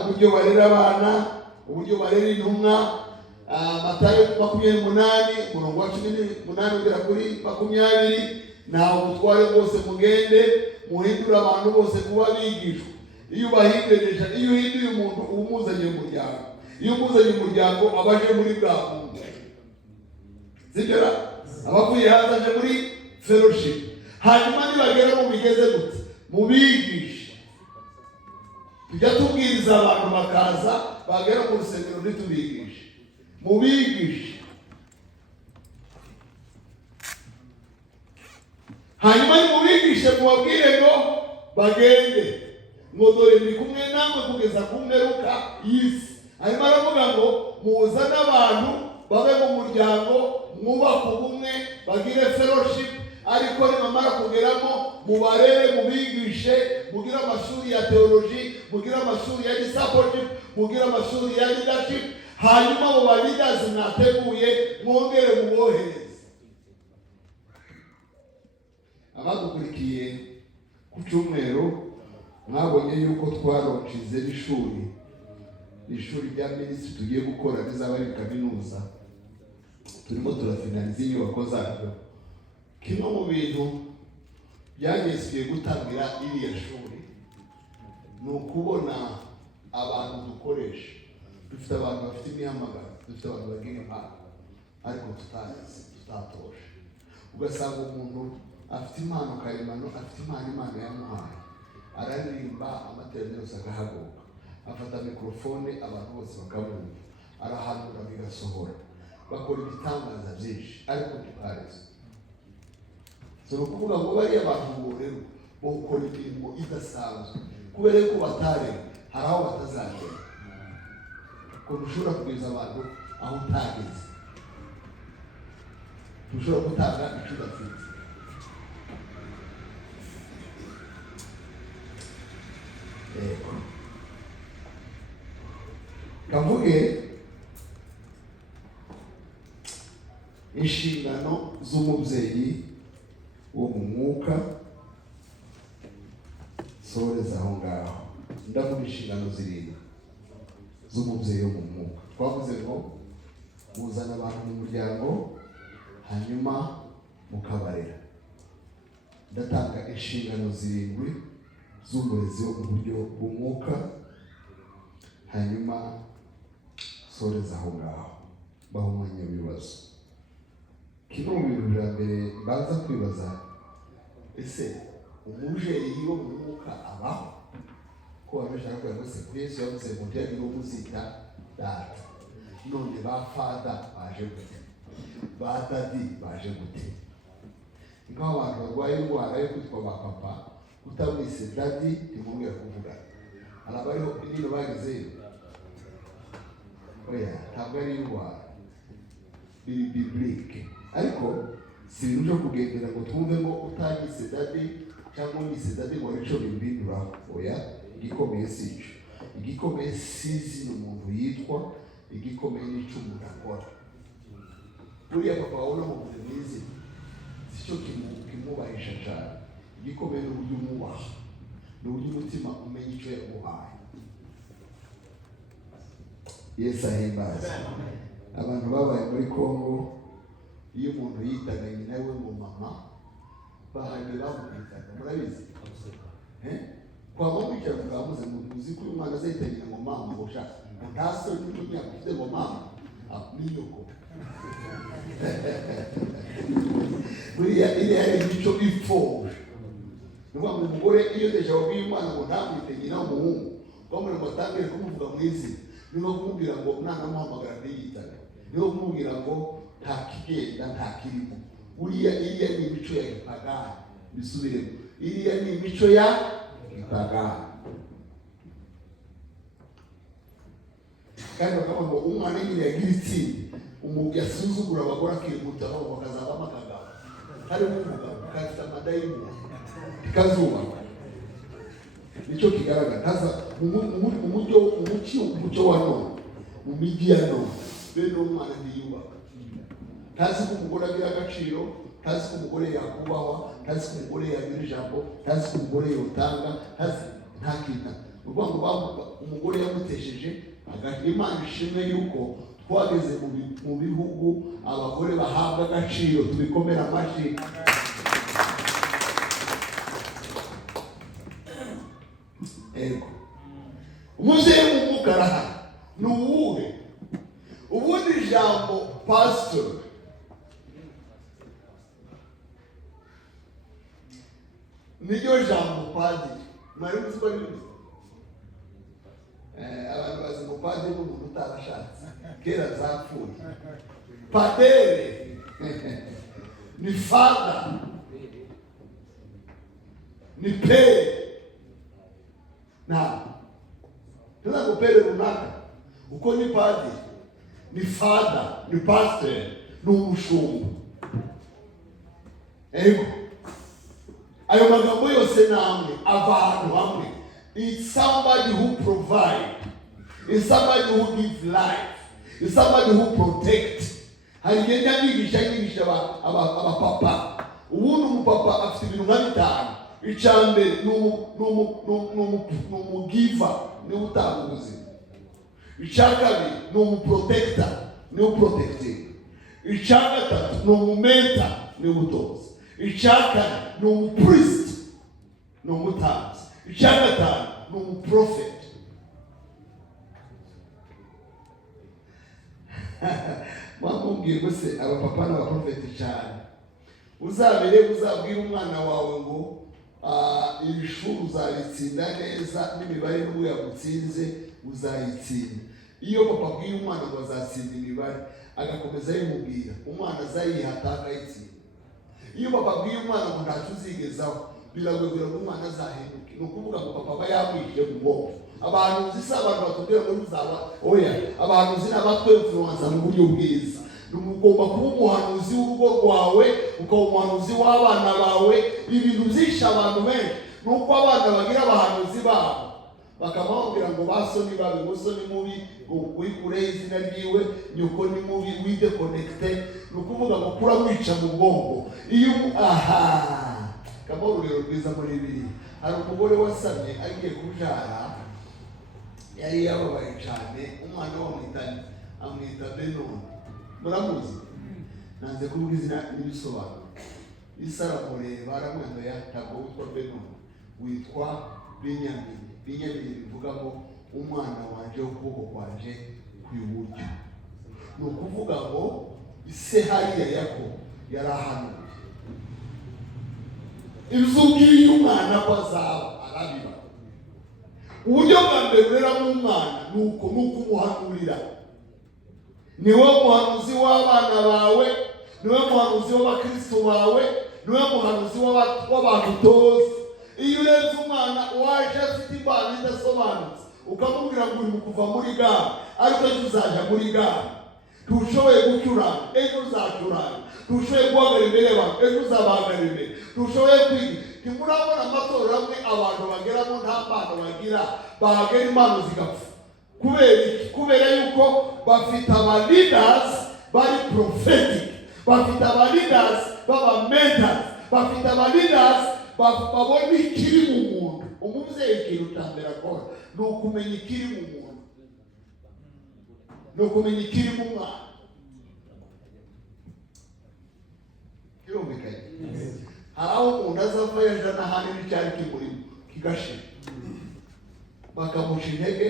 uburyo barera abana, uburyo barera intumwa. Matayo 28 umurongo wa 18 ugera kuri 20, naho ubutware bwose mugende muhindura abantu bose kuba bigishwa. Iyo ubahinduye, iyo uhinduye umuntu umuzanye mu muryango, iyo umuzanye mu muryango abaje muri bwa muntu. Sibyo? Abavuye hanze aje muri fellowship. Hanyuma nibagera mu bigeze gute, mubigisha. Tujya tubwiriza abantu bakaza, bagera mu rusengero ntitubigisha. Mubigisha. Hanyuma mubigishe, mubabwire ngo bagende, ngo dore ndi kumwe namwe kugeza ku mperuka y'isi. Hanyuma aravuga ngo muzane abantu babe mu muryango, mwubake ubumwe, bagire fellowship, ariko nimamara kugeramo mubarere, mubigishe, mugire amashuri ya theology, mugire amashuri ya discipleship, mugire amashuri ya leadership. Hanyuma abo balidazi mwateguye mwongere mubohereze. Abadukurikiye ku cyumweru mwabonye yuko twaronchize ishuri rya minisitiri tugiye gukora rizaba ari kaminuza. Turimo turafinaliza inyubako zaryo. Kimwe mu bintu byagezwe gutangira iriya shuri ni ukubona abantu dukoresha. Dufite abantu bafite imihamagaro, dufite abantu bagira impano, ariko tutatoshe. Ugasanga umuntu afite impano karemano, afite impano Imana yamuhaye, araririmba amateraniro yose agahaguruka, afata mikrofone abantu bose bakamwumva, arahanura bigasohora, bakora ibitangaza byinshi, ariko ntibareze. So ukuvuga ngo bariya abantu rero bakora imirimo idasanzwe kubera ko batareba, hari aho batazagera. Ko dushobora kugeza abantu aho utageze, dushobora gutanga icyo udafite. reka mvuge inshingano z'umubyeyi wo mu mwuka. Soreza aho ngaho, ndavuga inshingano zirindwi z'umubyeyi wo mu mwuka. Twavuze ngo muzana abantu mu muryango hanyuma mukabarera. Ndatanga inshingano zirindwi z'umurezi wo mu buryo bw'umwuka, hanyuma soreza aho ngaho, baho umwanya w'ibibazo. Kino mu bintu bya mbere mbanza kwibaza, ese umubyeyi wo mu mwuka abaho? Ko wabashaka kuvuga ngo se kuri Yesu yavuze ngo ntiyagira umuzita data. None ba fada baje gute? Ba dadi baje gute? Nk'aho abantu barwaye indwara yo kwitwa ba papa, utamwise dadi ntimubwira kuvuga. Arabariho nino bagezeyo. Oya, ntabwo ari indwara, biri biblike. Ariko si ibintu byo kugendera ngo twumve ngo utanyise dadi cyangwa unyise dadi ngo nicyo bimbinduraho. Oya, igikomeye si icyo. Igikomeye si izina umuntu yitwa, igikomeye n'icyo umuntu akora. Buriya papa wawe n'umugore mwiza si cyo kimubahisha cyane. Igikomeye ni uburyo umwubaha, ni uburyo umutima umenya icyo yaguhaye. Yesu ahimbaza. Abantu babaye muri Kongo, iyo umuntu yitaga nyina we ngo mama, bahanye bamwitaga, murabizi? Kwa mama icyo twavuze ngo uzi ko umwana azahita ngo mama ngo sha ntaso n'utunya afite ngo mama ninyoko. Buriya ile yari icyo ifoje. Nuba mu mugore iyo deje wabwiye umwana ngo ntamwite nyina w'umuhungu, bamwe ngo atangire kumuvuga mu izina, niho kumubwira ngo umwana amuhamagara ntiyitaga, niho kumubwira ngo nta kigenda nta kirimo. Uriya iriya ni imico ya gipagani. Bisubiremo, iriya ni imico ya gipagani. Kandi bakavuga ngo umwana nyine yagira itsinda, umugabo asuzugura abagore akihuta aho bakazabamo akagabo. Hari umuvuga ukafite amadayimoni ikazubaka. Nicyo kigaragara kaza umucyo wa none, mu mijyi ya none, bene umwana ntiyubaka. Tazi ko umugore agira agaciro, tazi ko umugore yakubahwa, tazi ko umugore yagira ijambo, tazi ko umugore yotanga, tazi nta kintu. Urwango umugore yamutesheje agati. Imana ishimwe yuko twageze mu bihugu abagore bahabwa agaciro, tubikomera amashyi. Ego umubyeyi w'umwuka arahari. Ni uwuhe? Ubundi ijambo pastor niryo jambo padiri. Mwari muzi ko ari abantu bazi ngo padiri ni umuntu utarashatse, kera zapfuye. Padere ni fada, ni pere. Na tuna ngo pere runaka uko ni padiri, ni fada, ni pastor, ni umushumba. Ego ayo magambo yose namwe abantu hamwe. It's somebody who provide, it's somebody who gives life, it's somebody who protect. Harigenda nyigisha abapapa. Ubundi umupapa afite ibintu nka bitanu. Icambere n'umugiva, ni utanga ubuzima. Icakabiri ni umuprotector, ni uprotecting. Icakatatu ni umumenta, ni ubutozi. Icakane ni umupriest, ni umutanzi. Icakatanu ni umuprofet. Mwamubwira ngo se abapapa n'abaprofeti cyane. Uzabwira umwana wawe ngo iri shuri uzaritsinda neza, n'imibare n'ubwo yagutsinze uzayitsinda. Iyo papa abwiye umwana ngo azatsinda imibare agakomeza yimubwira, umwana azayihata akayitsinda. Iyo papa abwiye umwana ngo ntacyo uzigezaho, biragwegera ngo umwana azahinduke. Ni ukuvuga ngo papa aba yamwishe mu bwonko. Abantu uzi si abantu batubwira ngo uzaba oya, abantu uzi n'abatwemfuransa mu buryo bwiza. Ugomba kuba umuhanuzi w'urugo rwawe, ukaba umuhanuzi w'abana bawe. Ibintu byinshi abantu benshi ni uko abana bagira abahanuzi babo, bakamubwira ngo basoni babe musoni mubi wikure izina ryiwe nyuko ni mubi widekonekite, ni ukuvuga ngo kuramwica mu bwonko. Iyo Kamaro urugero rwiza muri bibiri, hari umugore wasamye agiye kubyara, yari yababaye cyane, umwana amwita Benoni, muramuzi? Nanze kuvuga izina n'ibisobanuro. Isaramureba aramwambaya, ntabwo witwa Benoni, witwa Benyamini. Benyamini bivuga ngo umwana wanje ukuboko kwanje kw'iburyo. Ni ukuvuga ngo ise hariya Yakobo yarahanuye ibyo ubwiye umwana ko azaba arabiba. Uburyo bwa mbere ureramo umwana ni ukumuhanurira. Niwe muhanuzi w'abana bawe, niwe muhanuzi w'abakristo bawe, niwe muhanuzi w'abantu utoza. Iyo ureze umwana waje afite impano idasobanutse ukamubwira ngo uri mu kuva muri gare, ariko ejo uzajya muri gare, ntushoboye gucuranga, ejo uzacuranga, ntushoboye guhagarara imbere y'abantu, ejo uzabahagarara imbere, ntushoboye kwiga. Ntimurabona amatorero amwe abantu bageramo nta mpano bagira, bahagera impano zigapfa. Kubera iki? Kubera yuko bafite leaders bari prophetic, bafite leaders baba mentors, bafite leaders babona ikiri mu muntu. Umubyeyi ikintu cya mbere akora ni ukumenya ikiri mu muntu, ni ukumenya ikiri mu mwana. Kirumvikanye? Hari aho umuntu azava yaje n'ahandi n'icyari kimurimo kigashira, bakamuca intege,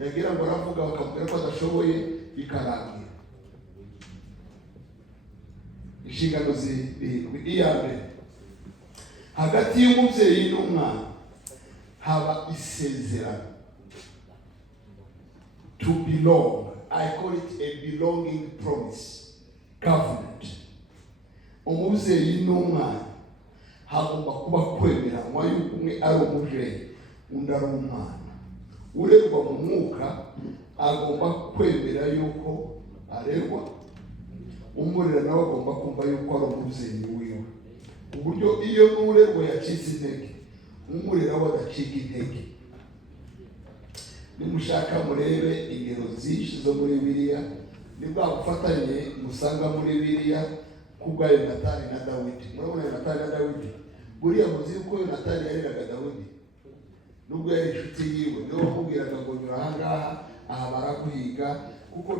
yagira ngo aravuga bakamubwira ko adashoboye, bikarangira. Inshingano zirindwi. Iya mbere, hagati y'umubyeyi n'umwana haba isezerano. To belong, I call it a belonging promise, covenant. Umubyeyi n'umwana hagomba kuba kwemera ngo yuko umwe ari umubyeyi undi ari umwana. Urerwa mu mwuka agomba kwemera yuko arerwa, umurera nawe agomba kumva yuko ari umubyeyi wiwe. Uburyo iyo n'urerwa yacitse intege, umurera we adacika intege. Nimushaka murebe ingero zinshi zo muri Bibiliya, nibwo gufatanye musanga muri Bibiliya kubwa Yonatani na Dawidi. Murabona Yonatani na Dawidi, buriya muzi yuko Yonatani yareraga Dawidi, nubwo yari inshuti yiwe, niwe wamubwiraga ngo nyura ahangaha, aha baraguhiga, kuko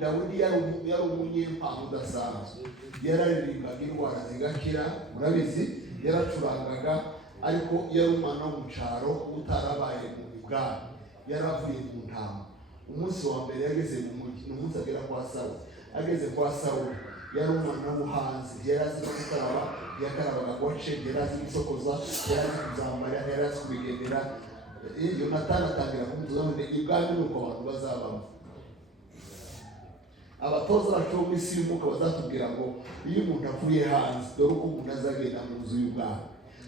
Dawidi yari umunyempano udasanzwe. Yararirimbaga indwara zigakira, murabizi, yaracurangaga, ariko yari umwana wo mu cyaro utarabaye mu bwami, yaravuye mu ntama. Umunsi wa mbere yageze mu mujyi, n'umunsi agera kwa Sawuli. Ageze kwa Sawuli yari umwana w'umuhanzi, yari azi no gukaraba, yakarabaga gwace, yari azi gusokoza, yari azi kuzambara, yari azi kubigendera. Yonatani atangira kumutoza ngo ibwami nuko abantu bazabamo. Abatoza bacu bo mw'isi y'umwuka bazatubwira ngo iyo umuntu avuye hanze, dore uko umuntu azagenda mu nzu y'ubwami,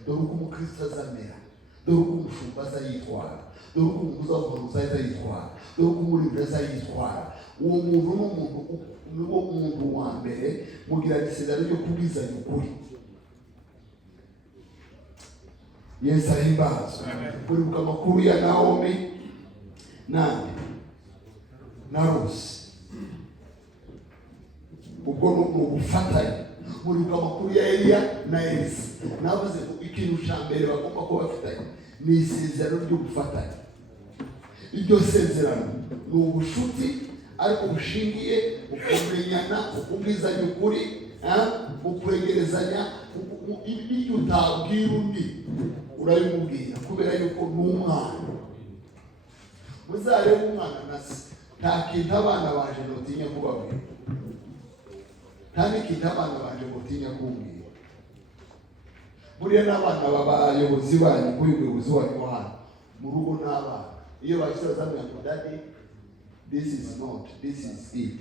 dore uko umukristo azamera, dore uko umushumba azayitwara, dore uko umuntu uzavuga azayitwara, dore uko umurimo azayitwara. Uwo muntu niwo muntu wa mbere mugira isezerano ryo kubwizanya ukuri. Yesu ahimbazwe. Muribuka amakuru ya Naomi na Rusi, ubwo ni ugufatanya. Muribuka amakuru ya Eliya na Elisa. Navuze ko ikintu cya mbere bagomba kuba bafitanye ni isezerano ryo gufatanya. Iryo sezerano ni ubushuti, ariko bushingiye ukumenyana, ukubwizanya ukuri, ukwegerezanya. Ibyo utabwira undi urabimubwira, kubera yuko ni umwana. Muzarebe umwana na se, nta kintu abana baje notinya kubabwira, nta n'ikintu abana baje notinya kumbwira. Buriya n'abana b'abayobozi banyu, kuko umuyobozi wanyu wa hano mu rugo n'abana, iyo bahise bazamenya ngo daddy, this is not, this is it.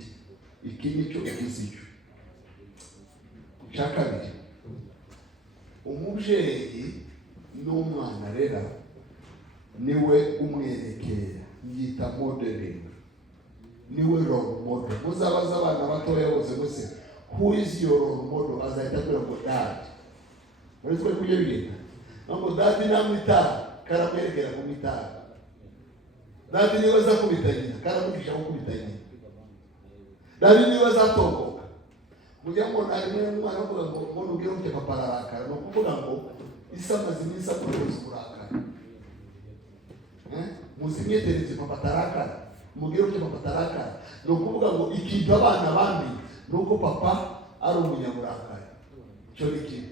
Iki nicyo, iki sicyo. Icya kabiri, umubyeyi n'umwana rero niwe umwerekera, yita modeling, niwe role model. Muzabaza abana batoya bose bose, who is your role model? Azahita abwira ngo dad. Muri twe kujya bigenda ngo dad namwitara, karamwerekera kumwitara. dadi niba azakubita nyina kandi amugisha gukubita nyina, dadi niba azatomboka. Mujya mbona harimo umwana avuga ngo mbona ubwira ufite papa ararakara, ni ukuvuga ngo isi amaze iminsi akoresha kurakara. Muzi mwetereze papa atarakara, mubwire ufite papa atarakara, ni ukuvuga ngo ikintu abana bandi ni uko papa ari umunyaburakari. Cyo ni kimwe.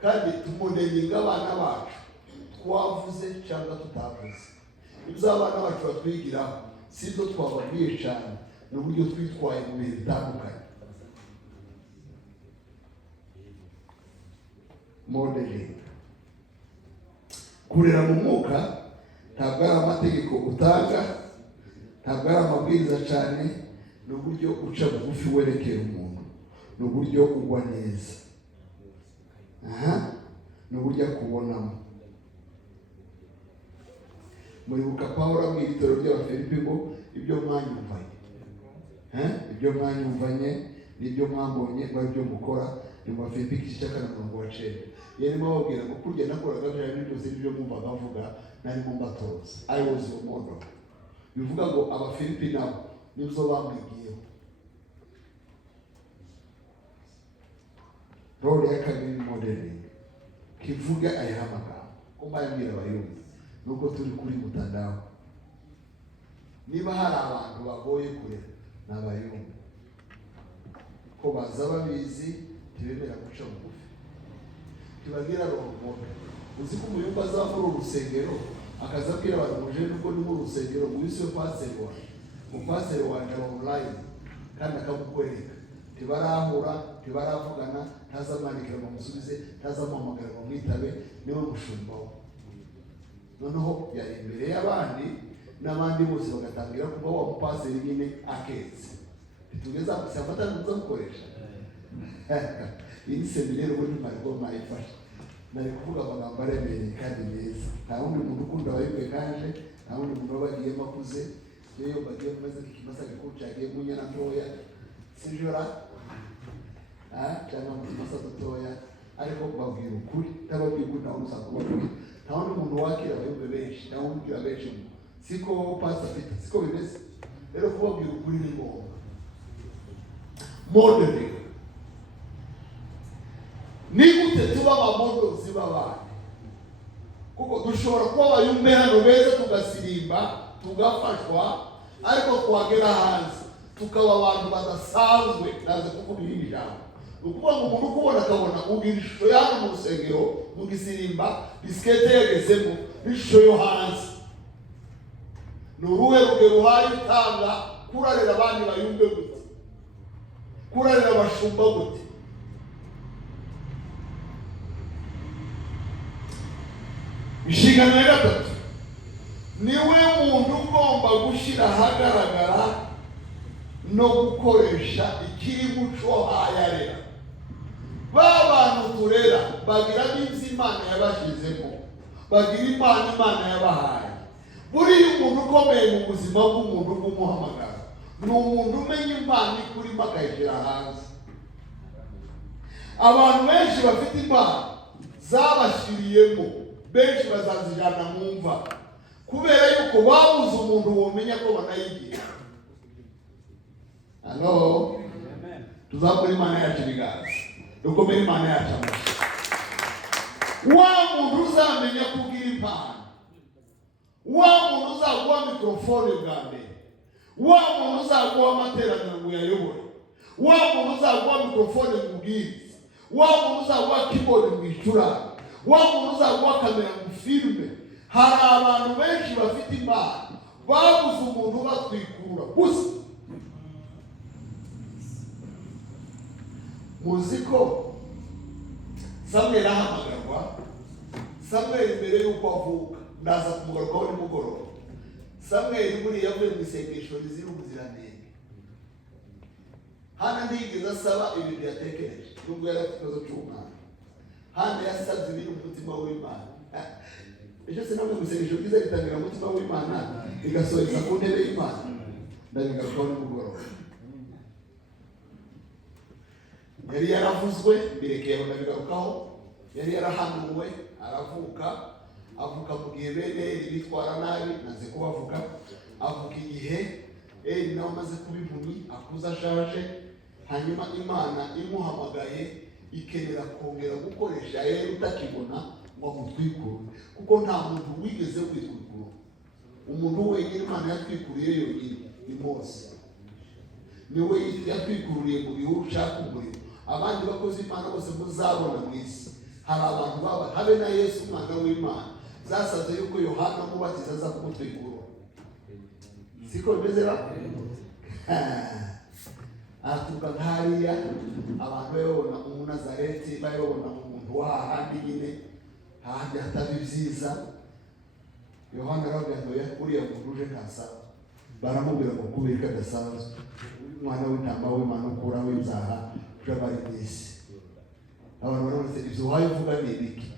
Kandi tumudenginga abana bacu twavuze cyangwa tutavuze. Ibyo abana bacu batwigiraho si byo twababwiye cyane, ni uburyo twitwaye mu bihe bitandukanye. Modeling. Kurera mu mwuka ntabwo ari amategeko utanga, ntabwo ari amabwiriza cyane, ni uburyo uca bugufi werekera umuntu, ni uburyo ugwa neza. Ni uburyo akubonamo. Muribuka Pawulo abwira itorero ry'Abafilipi ngo ibyo mwanyumvanye, ibyo mwanyumvanye n'ibyo mwambonye ngo ibyo mukora, ni mu Bafilipi igice cya 4:9. Yarimo ababwira ngo kurya nakoraga byari byose ibyo mwumvaga avuga narimo mbatoza. I was your model. Bivuga ngo Abafilipi nabo nibyo bamwigiyeho. Role ya kabiri modeling. Kivuga aya magambo kumba yambira abayumva nuko turi kuri mutandao. Niba hari abantu bagoye kurera n'abayumva ko baza babizi tibemera guca bugufi, tibagira roho. Uzi ko umuyumva azamura urusengero akaza abwira abantu muje nuko ni mu rusengero mu isi yo paseri wa mu paseri wanje online kandi akabukwereka tibarahura tibaravugana, ntazamwandikira ngo musubize, ntazamuhamagara ngo mwitabe, niwe mushumba we. Noneho yari imbere y'abandi n'abandi bose bagatangira kuba wa mupaseri nyine aketse. Tugeza gusafata nza gukoresha. Iyi seminari ubundi mariko mayifasha. Nari kuvuga amagambo aremereye kandi neza. Nta wundi muntu ukunda abayumve kanje, nta wundi muntu wabagiye makuze. Yeyo bagiye maze ikimasa gikucagiye munyana ntoya. Sinjora cyangwa mu kimasa dutoya, ariko babwira ukuri, tababwira ukuri ntawe uzakubabwira. Nta wundi muntu wakira abayumve benshi, nta wundi ukira benshi. Siko pasta pita, siko bimeze. Rero kubabwira ukuri ni ngombwa. Modeling. Ni gute tuba abamodozi b'abandi? Kuko dushobora kuba abayumve hano beza tugasirimba, tugafashwa, ariko twagera hanze tukaba abantu badasanzwe. Naze kuvuga iri jambo. Ukuvuga ngo umuntu ukubona akabona ubwira ishusho y'ahantu mu rusengero mu gisirimba bisikete yagezemo n'ishusho yo hanze. Ni uruhe rugero uhaye utanga kurarira abandi bayumve gute? Kurarira abashumba gute? Inshingano ya gatatu, niwe muntu ugomba gushyira ahagaragara no gukoresha ikiri muco hayarera. Ba bantu turera bagira n'ibyo Imana yabashyizemo, bagira impano Imana yabahaye. Buriya umuntu ukomeye mu buzima bw'umuntu bw'umuhamagaro ni umuntu umenya impano ikurimo akayishyira hanze. Abantu benshi bafite impano zabashyiriyemo, benshi bazazijyana mu mva kubera yuko babuze umuntu womenya ko banayigira. Hello? Tuzakora Imana yacu ibiganza, dukomere Imana yacu amashyi. Wa muntu uzamenya kugira impano, wa muntu uzaguha mikrofone bwa mbere, wa muntu uzaguha amateraniro ngo uyayobore, wa muntu uzaguha mikrofone ngo ubwirize, wa muntu uzaguha keyboard ngo uyicurange, wa muntu uzaguha kamera ngo ufilme. Hari abantu benshi bafite impano babuze umuntu batwikura gusa. Muzi ko Samuel ahamagarwa, Samuel mbere y'uko avuka, ndaza kumugarukaho nimugoroba. Samuel buriya yavuye mu isengesho rizira ubuziranenge. Hana ntigeze asaba ibintu yatekereje, nubwo yari afite ikibazo cy'umwana. Hana yasabye ibintu mu mutima w'Imana. Ejo sinabwo mu isengesho ryiza ritangira mu mutima w'Imana, rigasoreza ku ntebe y'Imana. Ndabigarukaho nimugoroba. Yari yaravuzwe birekeye ndabigarukaho, yari yarahanuwe aravuka, avuka mu gihe bene Eli bitwara nabi, naze kubavuga. Avuka igihe Eli nawe amaze kuba impumyi, akuze ashaje, hanyuma Imana imuhamagaye ikenera kongera gukoresha Eli utakibona ngo amutwikure, kuko nta muntu wigeze kwitwikura. Umuntu wenyine Imana yatwikuriye yonyine ni Mose. Niwe yatwikururiye mu bihuru ushaka umurimo. Abandi bakozi Imana bose muzabona mu isi, hari abantu baba habe na Yesu umwana w'Imana zasaze yuko Yohana umubatiza aza kumutwikura. Siko bimeze ba? Atuka nkariya abantu bayobona umunazareti, bayobona umuntu wahandi nyine handi hatabi byiza. Yohana aravuga ngo uriya muntu uje kasaba, baramubwira ngo kubera kadasanzwe, umwana w'intama w'Imana ukuraho ibyaha bari mu isi. Abantu baravuze ibyo wayivuga ni ibiki?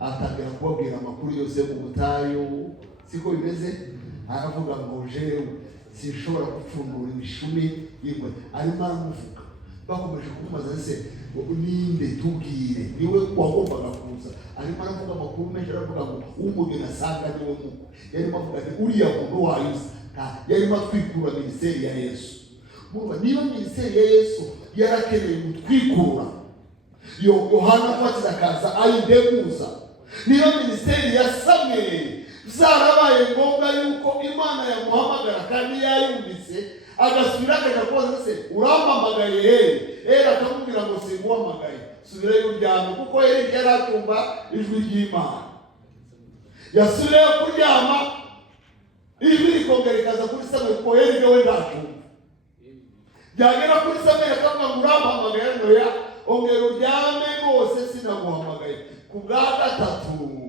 Atangira kubabwira amakuru yose mu butayu. Siko bimeze? Aravuga ngo jewe sinshobora gupfundura imishumi y'ingwe. Arimo aramuvuga, bakomeje kumubaza se ninde tubwire, niwe wagombaga kuza. Arimo aravuga amakuru menshi, aravuga ngo umugeni asanga niwe muko. Yarimo avuga ati uriya muntu wayuza, yarimo atwikura minisiteri ya Yesu. Murumva niba minisiteri ya Yesu yarakeneye gutwikura, Yohana Umubatiza akaza ayindeguza. Niba minisiteri ya Samweli zarabaye ngombwa yuko Imana yamuhamagara kandi yayumvise, agasubira akaja kubaza se urampamagaye Eli akamubwira ngo singuhamagaye, subirayo uryame, kuko Eli yari atumva ijwi ry'Imana. Yasubiye kuryama, ijwi rikongera rikaza kuri Samweli, kuko Eli nawe ndatumva. Byagera kuri Samweli akavuga ngo urampamagaye, noya ongera uryame rwose sinaguhamagaye. Ku bwa gatatu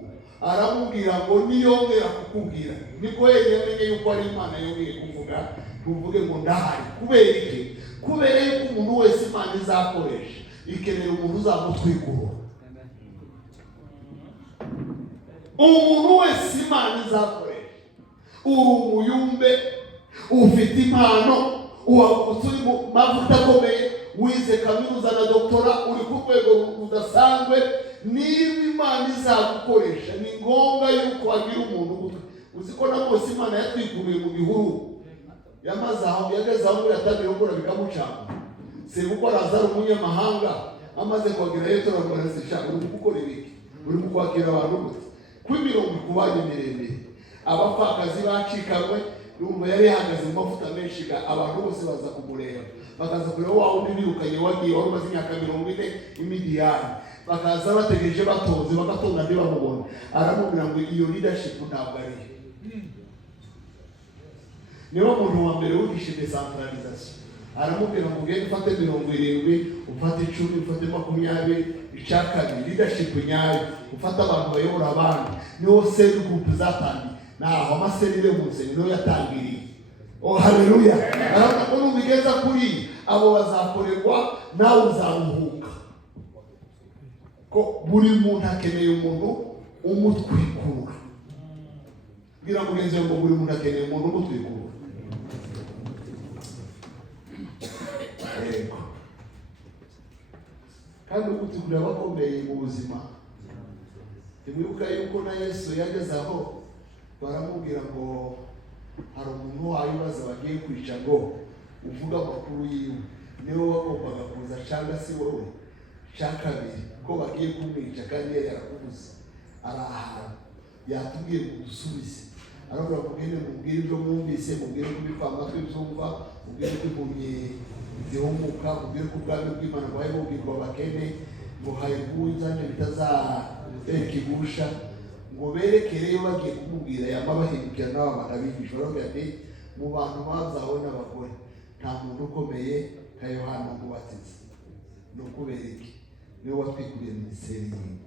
aramubwira ngo niyongera kukubwira, niko yamenye yuko ari Imana yongeye kuvuga, tuvuge ngo ndahari. Kubera iki? Kubera yuko umuntu wese Imana izakoresha ikenera umuntu uzamutwikura. Umuntu wese Imana izakoresha, uri umuyumbe, ufite impano, uri mu mavuta akomeye, wize kaminuza na doktora, uri ku rwego rudasanzwe, niba Imana izagukoresha ni ngombwa yuko wagira umuntu gutwe. Uziko na Mose Imana yatwikuruye mu bihuru, yamaze aho yageze aho yatangiye gukora bikamucanga. Sebuko araza umunyamahanga, amaze kugira yeto ramara sishaka uri gukora ibiki, uri kwakira abantu gute. Kuri mirongo kubanye miremire, abapfakazi bacikanywe, numva yari yahagaze mu mavuta menshi, abantu bose baza kumureba, bakaza kureba wa wundi birukanye wagiye wari umaze imyaka 40 imidiyani, bakaza bategereje batonze, bagatonda ntibamubona. Aramubwira ngo iyo leadership ntabwo ari niwe muntu wa mbere wigisha decentralization. Aramubwira ngo ugende ufate 70, ufate 10, ufate 20, icakabiri leadership nyayo, ufate abantu bayobora abandi. Niwo seri group zatangiye, naho amaserire munsi niyo yatangiriye. Oh haleluya! Aravuga ko nubigeza kuri abo bazakorerwa, nawe uzaruhuka. Ko buri muntu akeneye umuntu umutwikura. Bwira mugenzi ngo buri muntu akeneye umuntu umutwikura. Kandi ukutugura bakomeye mu buzima. Timwibuka yuko na Yesu yageze aho baramubwira ngo hari umuntu wayibaza bagiye kwica ngo uvuga amakuru yiwe, niwe wagombaga kuza cyangwa se wowe cyakabiri ko bagiye kumwica kandi yarakubuze. Araha yatubwiye ngo dusubize, aravuga ngo ngene mubwire ibyo mwumvise, mubwire ko bipanga tw'ibyumva, mubwire ko impumyi zihumuka, mubwire ko ubwami bw'Imana bwawe bubwirwa abakene, ngo hayibuzanye bitazakigusha, ngo berekereyo bagiye kumubwira yamabahindukira n'aba banabigisha. Baravuga ati mu bantu bazawe n'abagore nta muntu ukomeye nka Yohana Umubatiza. Ni ukubera iki? Niwe watwikuriye minisiteri yiwe.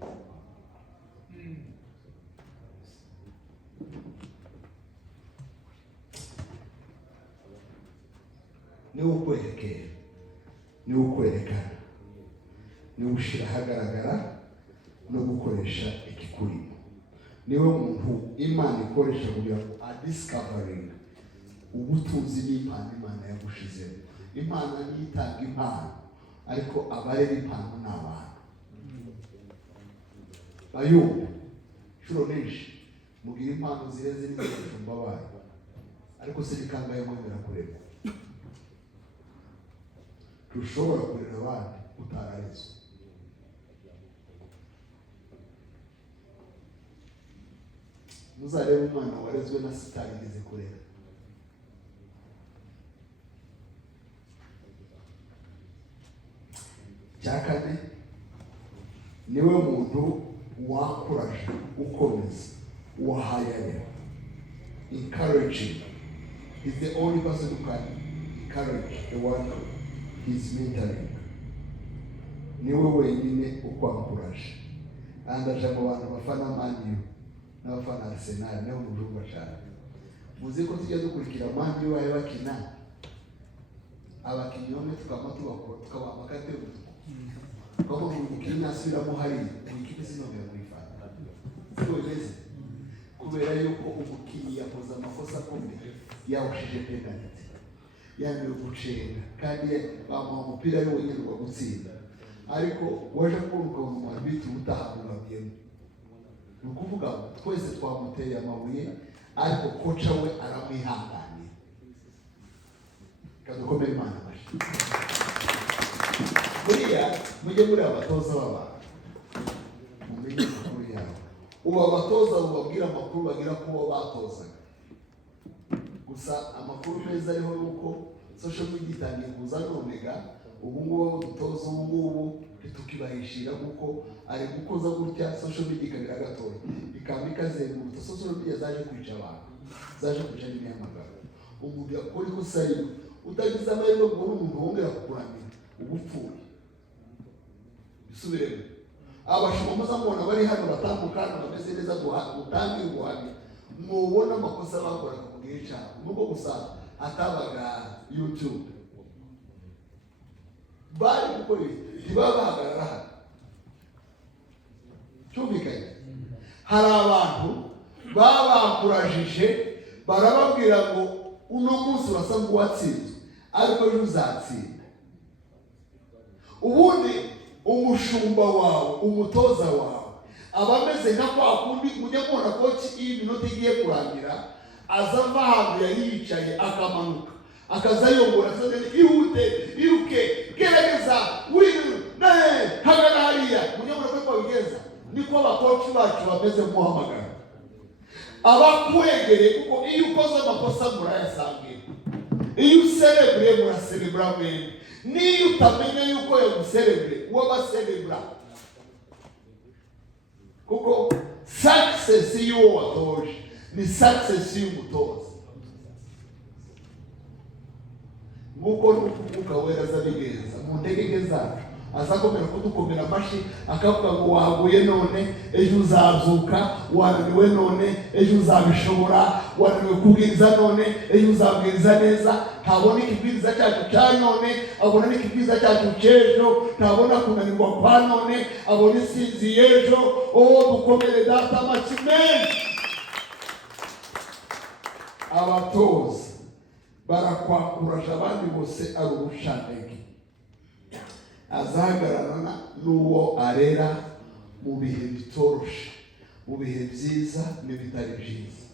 Niwe ukwerekera, niwe ukwerekana, niwe ushyira ahagaragara no gukoresha ikikurimo. Niwe muntu Imana ikoresha kugira ngo adiscovering ubutunzi n'impano Imana yagushizemo. Imana nitanga impano, ariko abareba impano ni abantu. Ayubu shuro nyinshi mugira impano zirenze n'ibijumba bayo, ariko se ni kangahe mwemera kurema? Dushobora kurera abandi utararezwe. Muzarebe umwana warezwe na sitari igeze kurera. Cyakane, niwe muntu wakuraje, ukomeza, wahayanya. Encouraging is the only person who can encourage the one he's mentoring. Niwe wenyine ukwankuraje. Andaje mu bantu bafana Man U n'abafana Arsenal niho mujumba cyane. Muzi ko tujya dukurikira Man U baye bakina, abakinnyi bamwe tukaba amakatero koko umukino asubiramo hari ikipe sinongera kwifata. Sibogeze kubera yuko umukinnyi yakoze amakosa akomeye, yawushije penalty, yangiye gucenga kandi bamuha umupira ari wenyine wa gutsinda, ariko waje kuruka mu mabiti utahabugabiyemo. Ni ukuvuga twese twamuteye amabuye, ariko koca we aramwihanganiye. Kadukomere Imana bashi. Buriya mujye muri abatoza b'abantu, mumenye amakuru yabo. Ubu abatoza bababwira amakuru bagira kubo batozaga. Gusa amakuru meza ariho yuko social media itangiye kuza nonega, ubu ngubu dutoza ubu ngubu tukibahishira kuko ari gukoza gutya social media ikabira gatoya ikamba ikazengurutsa. Social media zaje kwica abantu, zaje kwica n'imyamagaro. Umuntu yakora ikosa rimwe utagize amahirwe kubona umuntu wongera kukuramira, ubupfuye. Bisubiremo. Abashumba muzamubona bari hano batambukana bameze neza gutangira ubuhamya, mubona amakosa bakoraga mu gihe cyabo, nubwo gusa atabaga YouTube. Bari gukora ntibaba bahagarara hano. Cyumvikanye. Hari abantu babakurajije barababwira ngo uno munsi urasa nk'uwatsinzwe, ariko ejo uzatsinda. Ubundi umushumba wawe, umutoza wawe aba ameze nka kwa kundi mujya kubona koci iyo iminota igiye kurangira aza ava ahantu yari yicaye akamanuka akaza yongora akaza ihute iruke gerageza winu hagana hariya. Mujya kubona ko babigeza niko abakoci bacu bameze muhamagara. Abakwegereye kuko iyo ukoze amakosa murayasangira, iyo userebure muraserebura mwene, niyo utamenya yuko yaguserebure uwo baserebura. Kuko success y'uwo watoje ni success y'umutoza. Nguko n'ukuvuga wera azabigenza mu ndege zacu, azakomera kudukomera amashi akavuga ngo waguye none ejo uzazuka, wananiwe none ejo uzabishobora, wananiwe kubwiriza none ejo uzabwiriza neza. Ntabona ikibwiriza cyacu cya none, abona n'ikibwiriza cyacu cy'ejo. Ntabona kunanirwa kwa none, abona isinzi y'ejo. Dukomere data amashi menshi. Abatoza barakwakuraje abandi bose ari ubushanege. Azahagararana n'uwo arera mu bihe bitoroshe, mu bihe byiza n'ibitari byiza.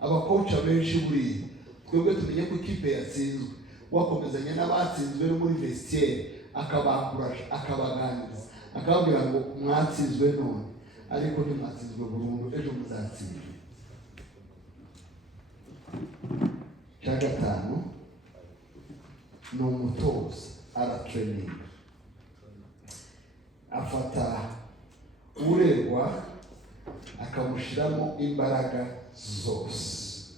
Abakoca benshi buriya twebwe tumenye ko ikipe yatsinzwe, wakomezanya n'abatsinzwe no muri vestiaire akabakuraje, akabaganiriza, akababwira ngo mwatsinzwe none ariko ntimwatsinzwe burundu, ejo muzatsinda. Cya gatanu ni umutoza aratraining. Afata urerwa akamushyiramo imbaraga zose,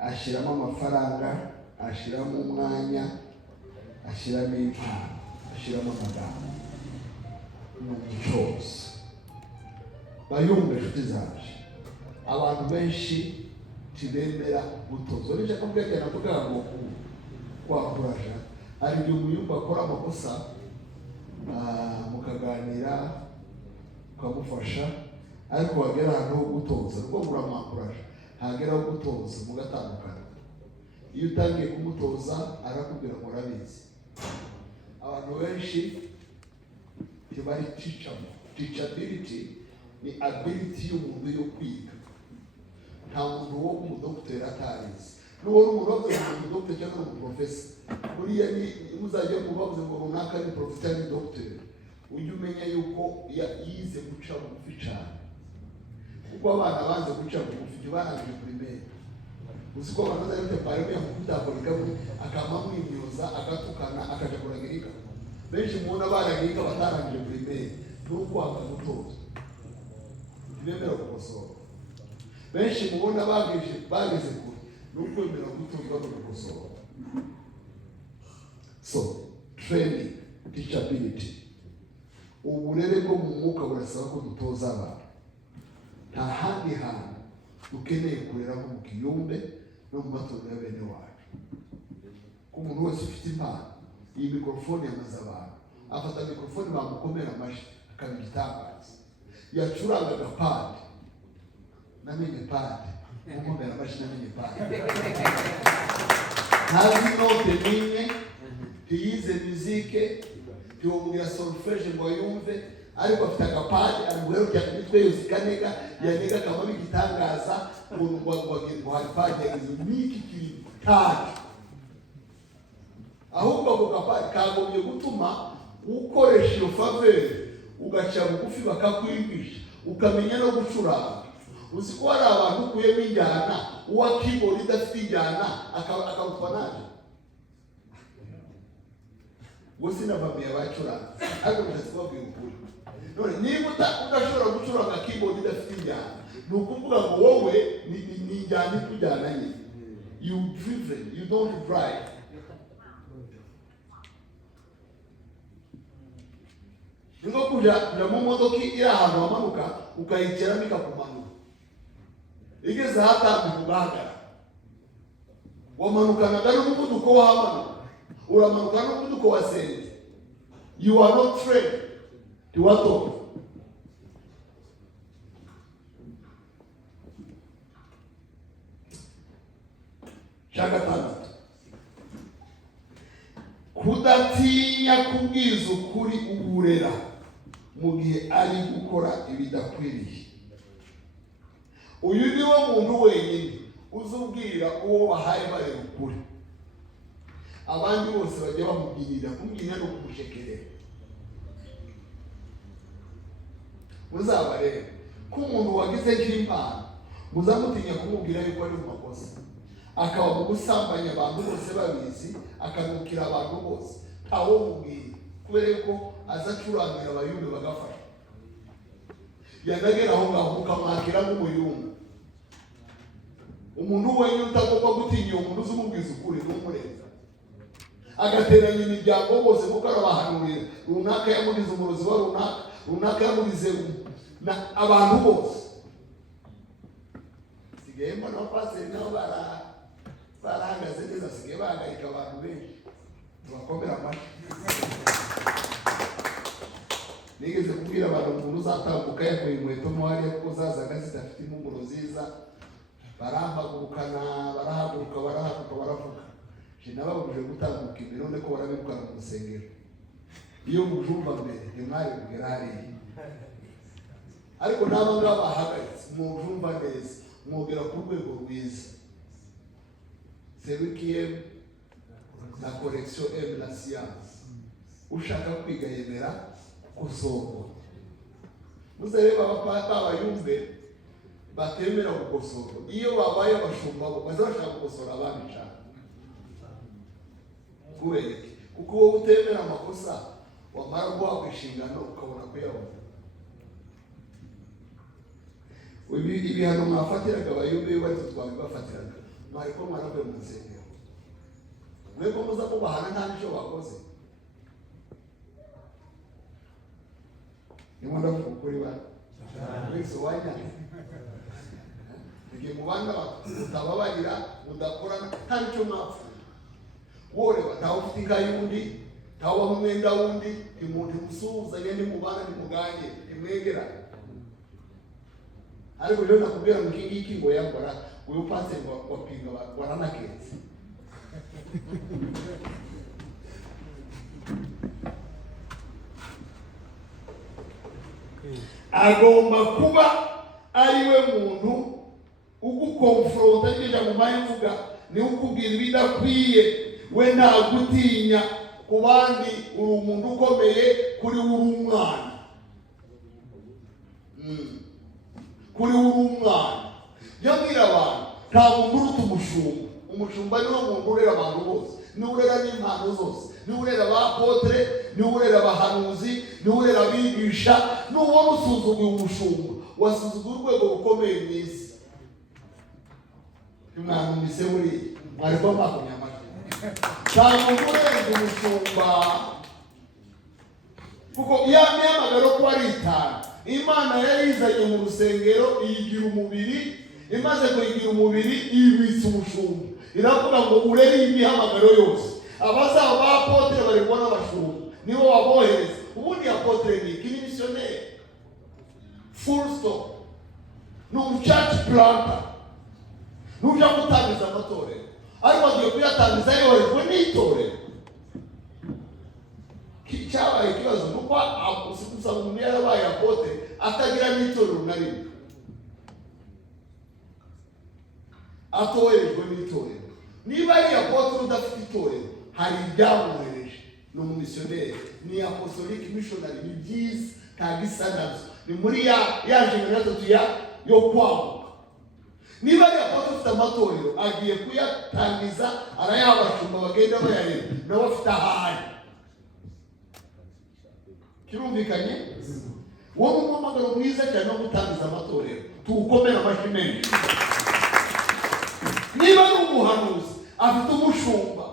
ashyiramo amafaranga, ashyiramo umwanya, ashyiramo impano, ashyiramo amagambo. Ni umutoza. Bayumve inshuti zacu, abantu benshi tibemera gutoza. Uretse ko bwegera kugira ngo kwakuraje ari igihe umuyumba akora amakosa mukaganira ukamufasha, ariko wagera ahantu ho gutoza rwo muramwakuraje, hagera ho gutoza mugatandukana. Iyo utangiye kumutoza arakubwira ngo urabizi. Abantu benshi tibari teachability ni ability y'umuntu yo kwiga. nta muntu wo umudokiteri atarize. N'uwo umuntu wavuze ngo umudokiteri cyangwa umuprofesa, buriya ni muzajya mu bavuze ngo runaka ni professor ni doctor, ujye umenya yuko yize guca bugufi cyane. Kuko abana banze guca bugufi byo barangije primaire. Uzi ko abana bari bafite parime ya kutakoreka akamamo imyoza agatukana akaja kuragirika. Benshi mubona baragirika batarangije primaire nuko akagutoza. Ntibemera gukosora. Benshi mubona bageze kure nuko bemera gutoza gukosora. So, training, teachability. Uburere bwo mu mwuka burasaba ko dutoza abantu. Nta handi hantu dukeneye kurera nko mu Kiyumbe no mu matorero ya bene wacu. Ko umuntu wese ufite impano, iyi mikrofone yamaze abantu, afata mikrofone bamukomera amashyi akabigitangaza. Yacurangaga padi, namenye padi, mukomera amashyi namenye padi. Ntazi note n'imwe, ntiyize muzike, ntiwumvira solfeje ngo yumve, ariko afite agapadi amuherukya ku mitwe yose ikanega, yanega akaba bigitangaza ngo hari padi yagize n'iki kiri tacu. Ahubwo ako gapadi kagombye gutuma ukoresha iyo faveri ugaca bugufi bakakwigisha, ukamenya no gucuranga. Uzi ko hari abantu ukuyemo injyana, uwa keyboard idafite injyana akawutwa naje. Wose nababwiye abacuranga, ariko ndasibabwiye ukuri. None niba udashobora gucuranga keyboard idafite injyana, ni ukuvuga ngo wowe ni injyana ikujyana nyine. You driven, you don't drive. Ngo kuja mu modoka iri ahantu hamanuka ukayikeramo ikakumanura. Igeze hatambi kugahagarara. Wamanukanaga n'umuvuduko w'amanuka. Uramanuka n'umuvuduko wa sente. You are not trained. Tiwato. Shagatandatu. Kudatinya kubwiza ukuri uburera mu gihe ari gukora ibidakwiriye. Uyu ni wo muntu wenyine uzubwira uwo bahaye bare ukuri. Abandi bose bajya bamubwirira kumwina no kumushekerera. Muzabarebe ko umuntu wagize nk'impano muzamutinya kumubwira yuko ari mu makosa. Akaba mu gusambanya abantu bose babizi, akanukira abantu bose ntawo mubwira kubera yuko azacurangira abayumbe bagafasha. Yanagera aho ngaho ukamwakira nk'umuyumbe. Umuntu wenyine utagomba gutinya umuntu uzumubwiza ukuri n'umureza. Agateranya imiryango bose kuko arabahanurira. Runaka yamugize umurozi wa runaka yamugize na abantu bose. Sigaye mbona paseri nabo barahagaze neza, sigaye bahagarika abantu benshi. Tubakomera amashyi. Nigeze kubwira abantu umuntu uzatambuka yakuye inkweto mo hariya kuko zazaga zidafite impumuro nziza. Barahaguruka baravuga. Nababuje gutambuka imbere none ko barabikora mu rusengero. Iyo mujumba mbere ntimwari kugera hariya. Ariko n'abangaba bahagaritse mujumba neza, mwogera ku rwego rwiza. Serukiye na correction et la science. Ushaka kwiga yemera gusoma. Muzareba abapata abayumve batemera gukosora. Iyo babaye abashumba bo bazashaka gukosora abandi cyane. Kubereke kuko wowe utemera amakosa wamara guhabwa inshingano ukabona kuyabona. Ibihano mwafatiraga abayumbe bari twabibafatiraga mwari ko mwaravuye mu nsengero. Mwebwe muza kubahana nta n'icyo bakoze. Niba ndavuga ukuri ba wese wanyana igihe mubanda utababarira udakorana nta n'icyo mwapfa. Woreba ntawe ufite inka y'undi, ntawe waha umwenda wundi, ntimusuhuzanye nimubana nimuganye nimwegera. Ariko rero nakubwira ngo iki ngiki ngo yakora uyu paseri wapinga waranaketse. Agomba kuba ari we muntu ugukonfronta n'ibyo mu mayimvuga ni ukubwira ibidakwiye, we nta gutinya ku bandi, uri umuntu ukomeye, kuri uri umwana. Kuri uri umwana. Yabwira abantu nta muntu uruta umushumba. Umushumba niwe muntu urera abantu bose, niwe urera n'impano zose, niwe urera abapotre, niwe urera abahanuzi, niwe urera abigisha. N'uwari usuzuguye umushumba, wasuzuguye urwego rukomeye mu isi. Mwamwise buriya mwariko mwakomye amajwi. Nta muntu urenze umushumba, kuko ya myamagaro ko ari itanu Imana yayizanye mu rusengero iyigira umubiri, imaze kuyigira umubiri ibitse umushumba. Iravuga ngo urere imihamagaro yose. Abazaba ba apotre baribona abashumba nibo wabohereza. Ubundi apotre ni iki? Ni missionnaire. Full stop. Ni church planter. Nuja gutangiza amatorero, ariko agiye kuyatangiza yoherejwe n'itorero. Cyabaye ikibazo nuko usanga umuntu yarabaye apotre atagira n'itorero na rimwe, atoherejwe n'itorero. Niba ari apotre udafite itorero, hari ibyamwohereje, ni umumisiyoneri, ni apostolic missionary, ni byiza, nta gisanazo. Ni muri ya generation yo kwamuka. Niba ari apotre ufite amatorero, agiye kuyatangiza, arayabashumba bagenda bayareba, nawe afite ahari. Kirumvikanye? Wowe umumagaro mwiza cyane no gutangiza amatorero, tuwukomera amashyi menshi. Niba ari umuhanuzi afite umushumba,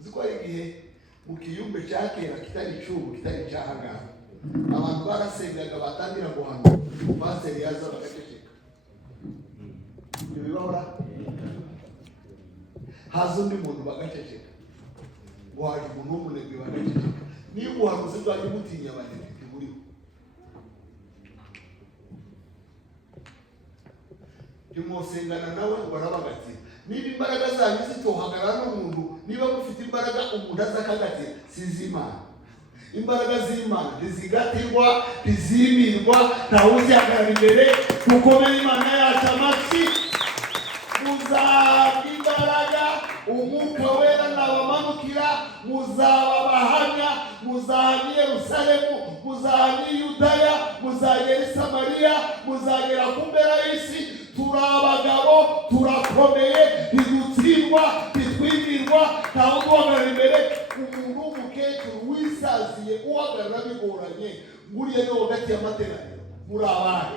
uziko ari igihe mu kiyumbe cya kera kitari icubu, kitari cyahagara, abantu barasengaga batangira guhanura, pasiteri yaza bagaceceka. Ibibahora haza undi muntu bagaceceka, waje umuntu w'umunebwe bagaceceka. Niyo ubuhanuzi bwaje gutinya abanebwe ntiburiho. Nimwosengana nawe barabagatira. Niba imbaraga zanyu zitohagarara n'umuntu, niba mufite imbaraga umuntu azakagatira, sizimana. Imbaraga z'Imana ntizigatirwa, ntizimirwa, ntawe uzihagarara imbere. Mukomere Imana yacu amashyi. Muzaba imbaraga, umwuka wera nabamanukira, muzaba abahamya, muzaba i Yerusalemu, muzaba i Yudaya, muzagera i Samariya, muzagera ku mpera y'isi. Turi abagabo, turakomeye, ntidutsindwa, ntitwimirwa, ntawe uduhagarara imbere. Umuntu w'umukecuru wisaziye uhagarara bigoranye, nguriye no hagati y'amateraniro, muri abahe.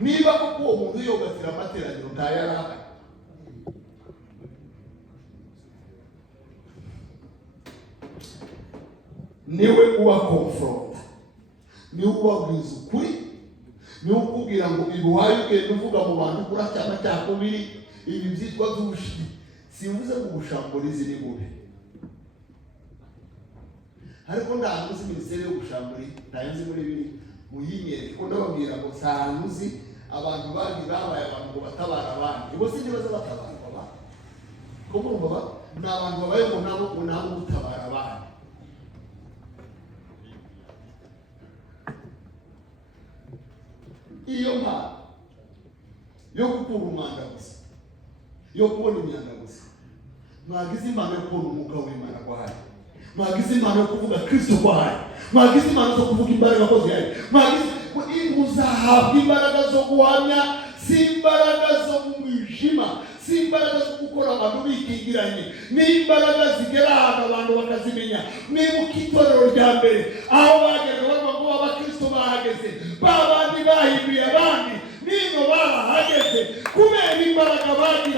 Niba kuko uwo muntu yogatira amateraniro ntayaraka, niwe uba confront, niwe ubabwiza ukuri, niwe ukubwira ngo ibuhaye ugenda uvuga mu bantu kuri cyangwa cyakubiri. Ibi byitwa by'ubushiti. Simvuze ngo ubushamburizi ni bubi, ariko nta ntuzi minisiteri yo gushamburi, ntayenzi muri biri muyinyere. Kuko ndababwira ngo saa ntuzi abantu bandi babaye abantu ngo batabara abandi, ibo si nibaza batabarwa abandi. Kuko urumva ni abantu babaye ngo nabo gutabara abandi. Iyo mpano yo gukura umwanda gusa, yo kubona imyanda gusa, mwagize impano yo kubona umwuka w'Imana guhari, mwagize impano yo kuvuga Kristo guhari, mwagize impano zo kuvuga imbaraga ko zihari, muzahabwa imbaraga zo guhamya, si imbaraga zo mu mwijima, si imbaraga zo gukora abantu bikingiranye, ni imbaraga zigera ahantu abantu bakazimenya. Mwibuka itorero rya mbere aho bageze bavuga ngo abakristo bahageze, babandi bahinduye abandi, nino barahageze kubera imbaraga bagiye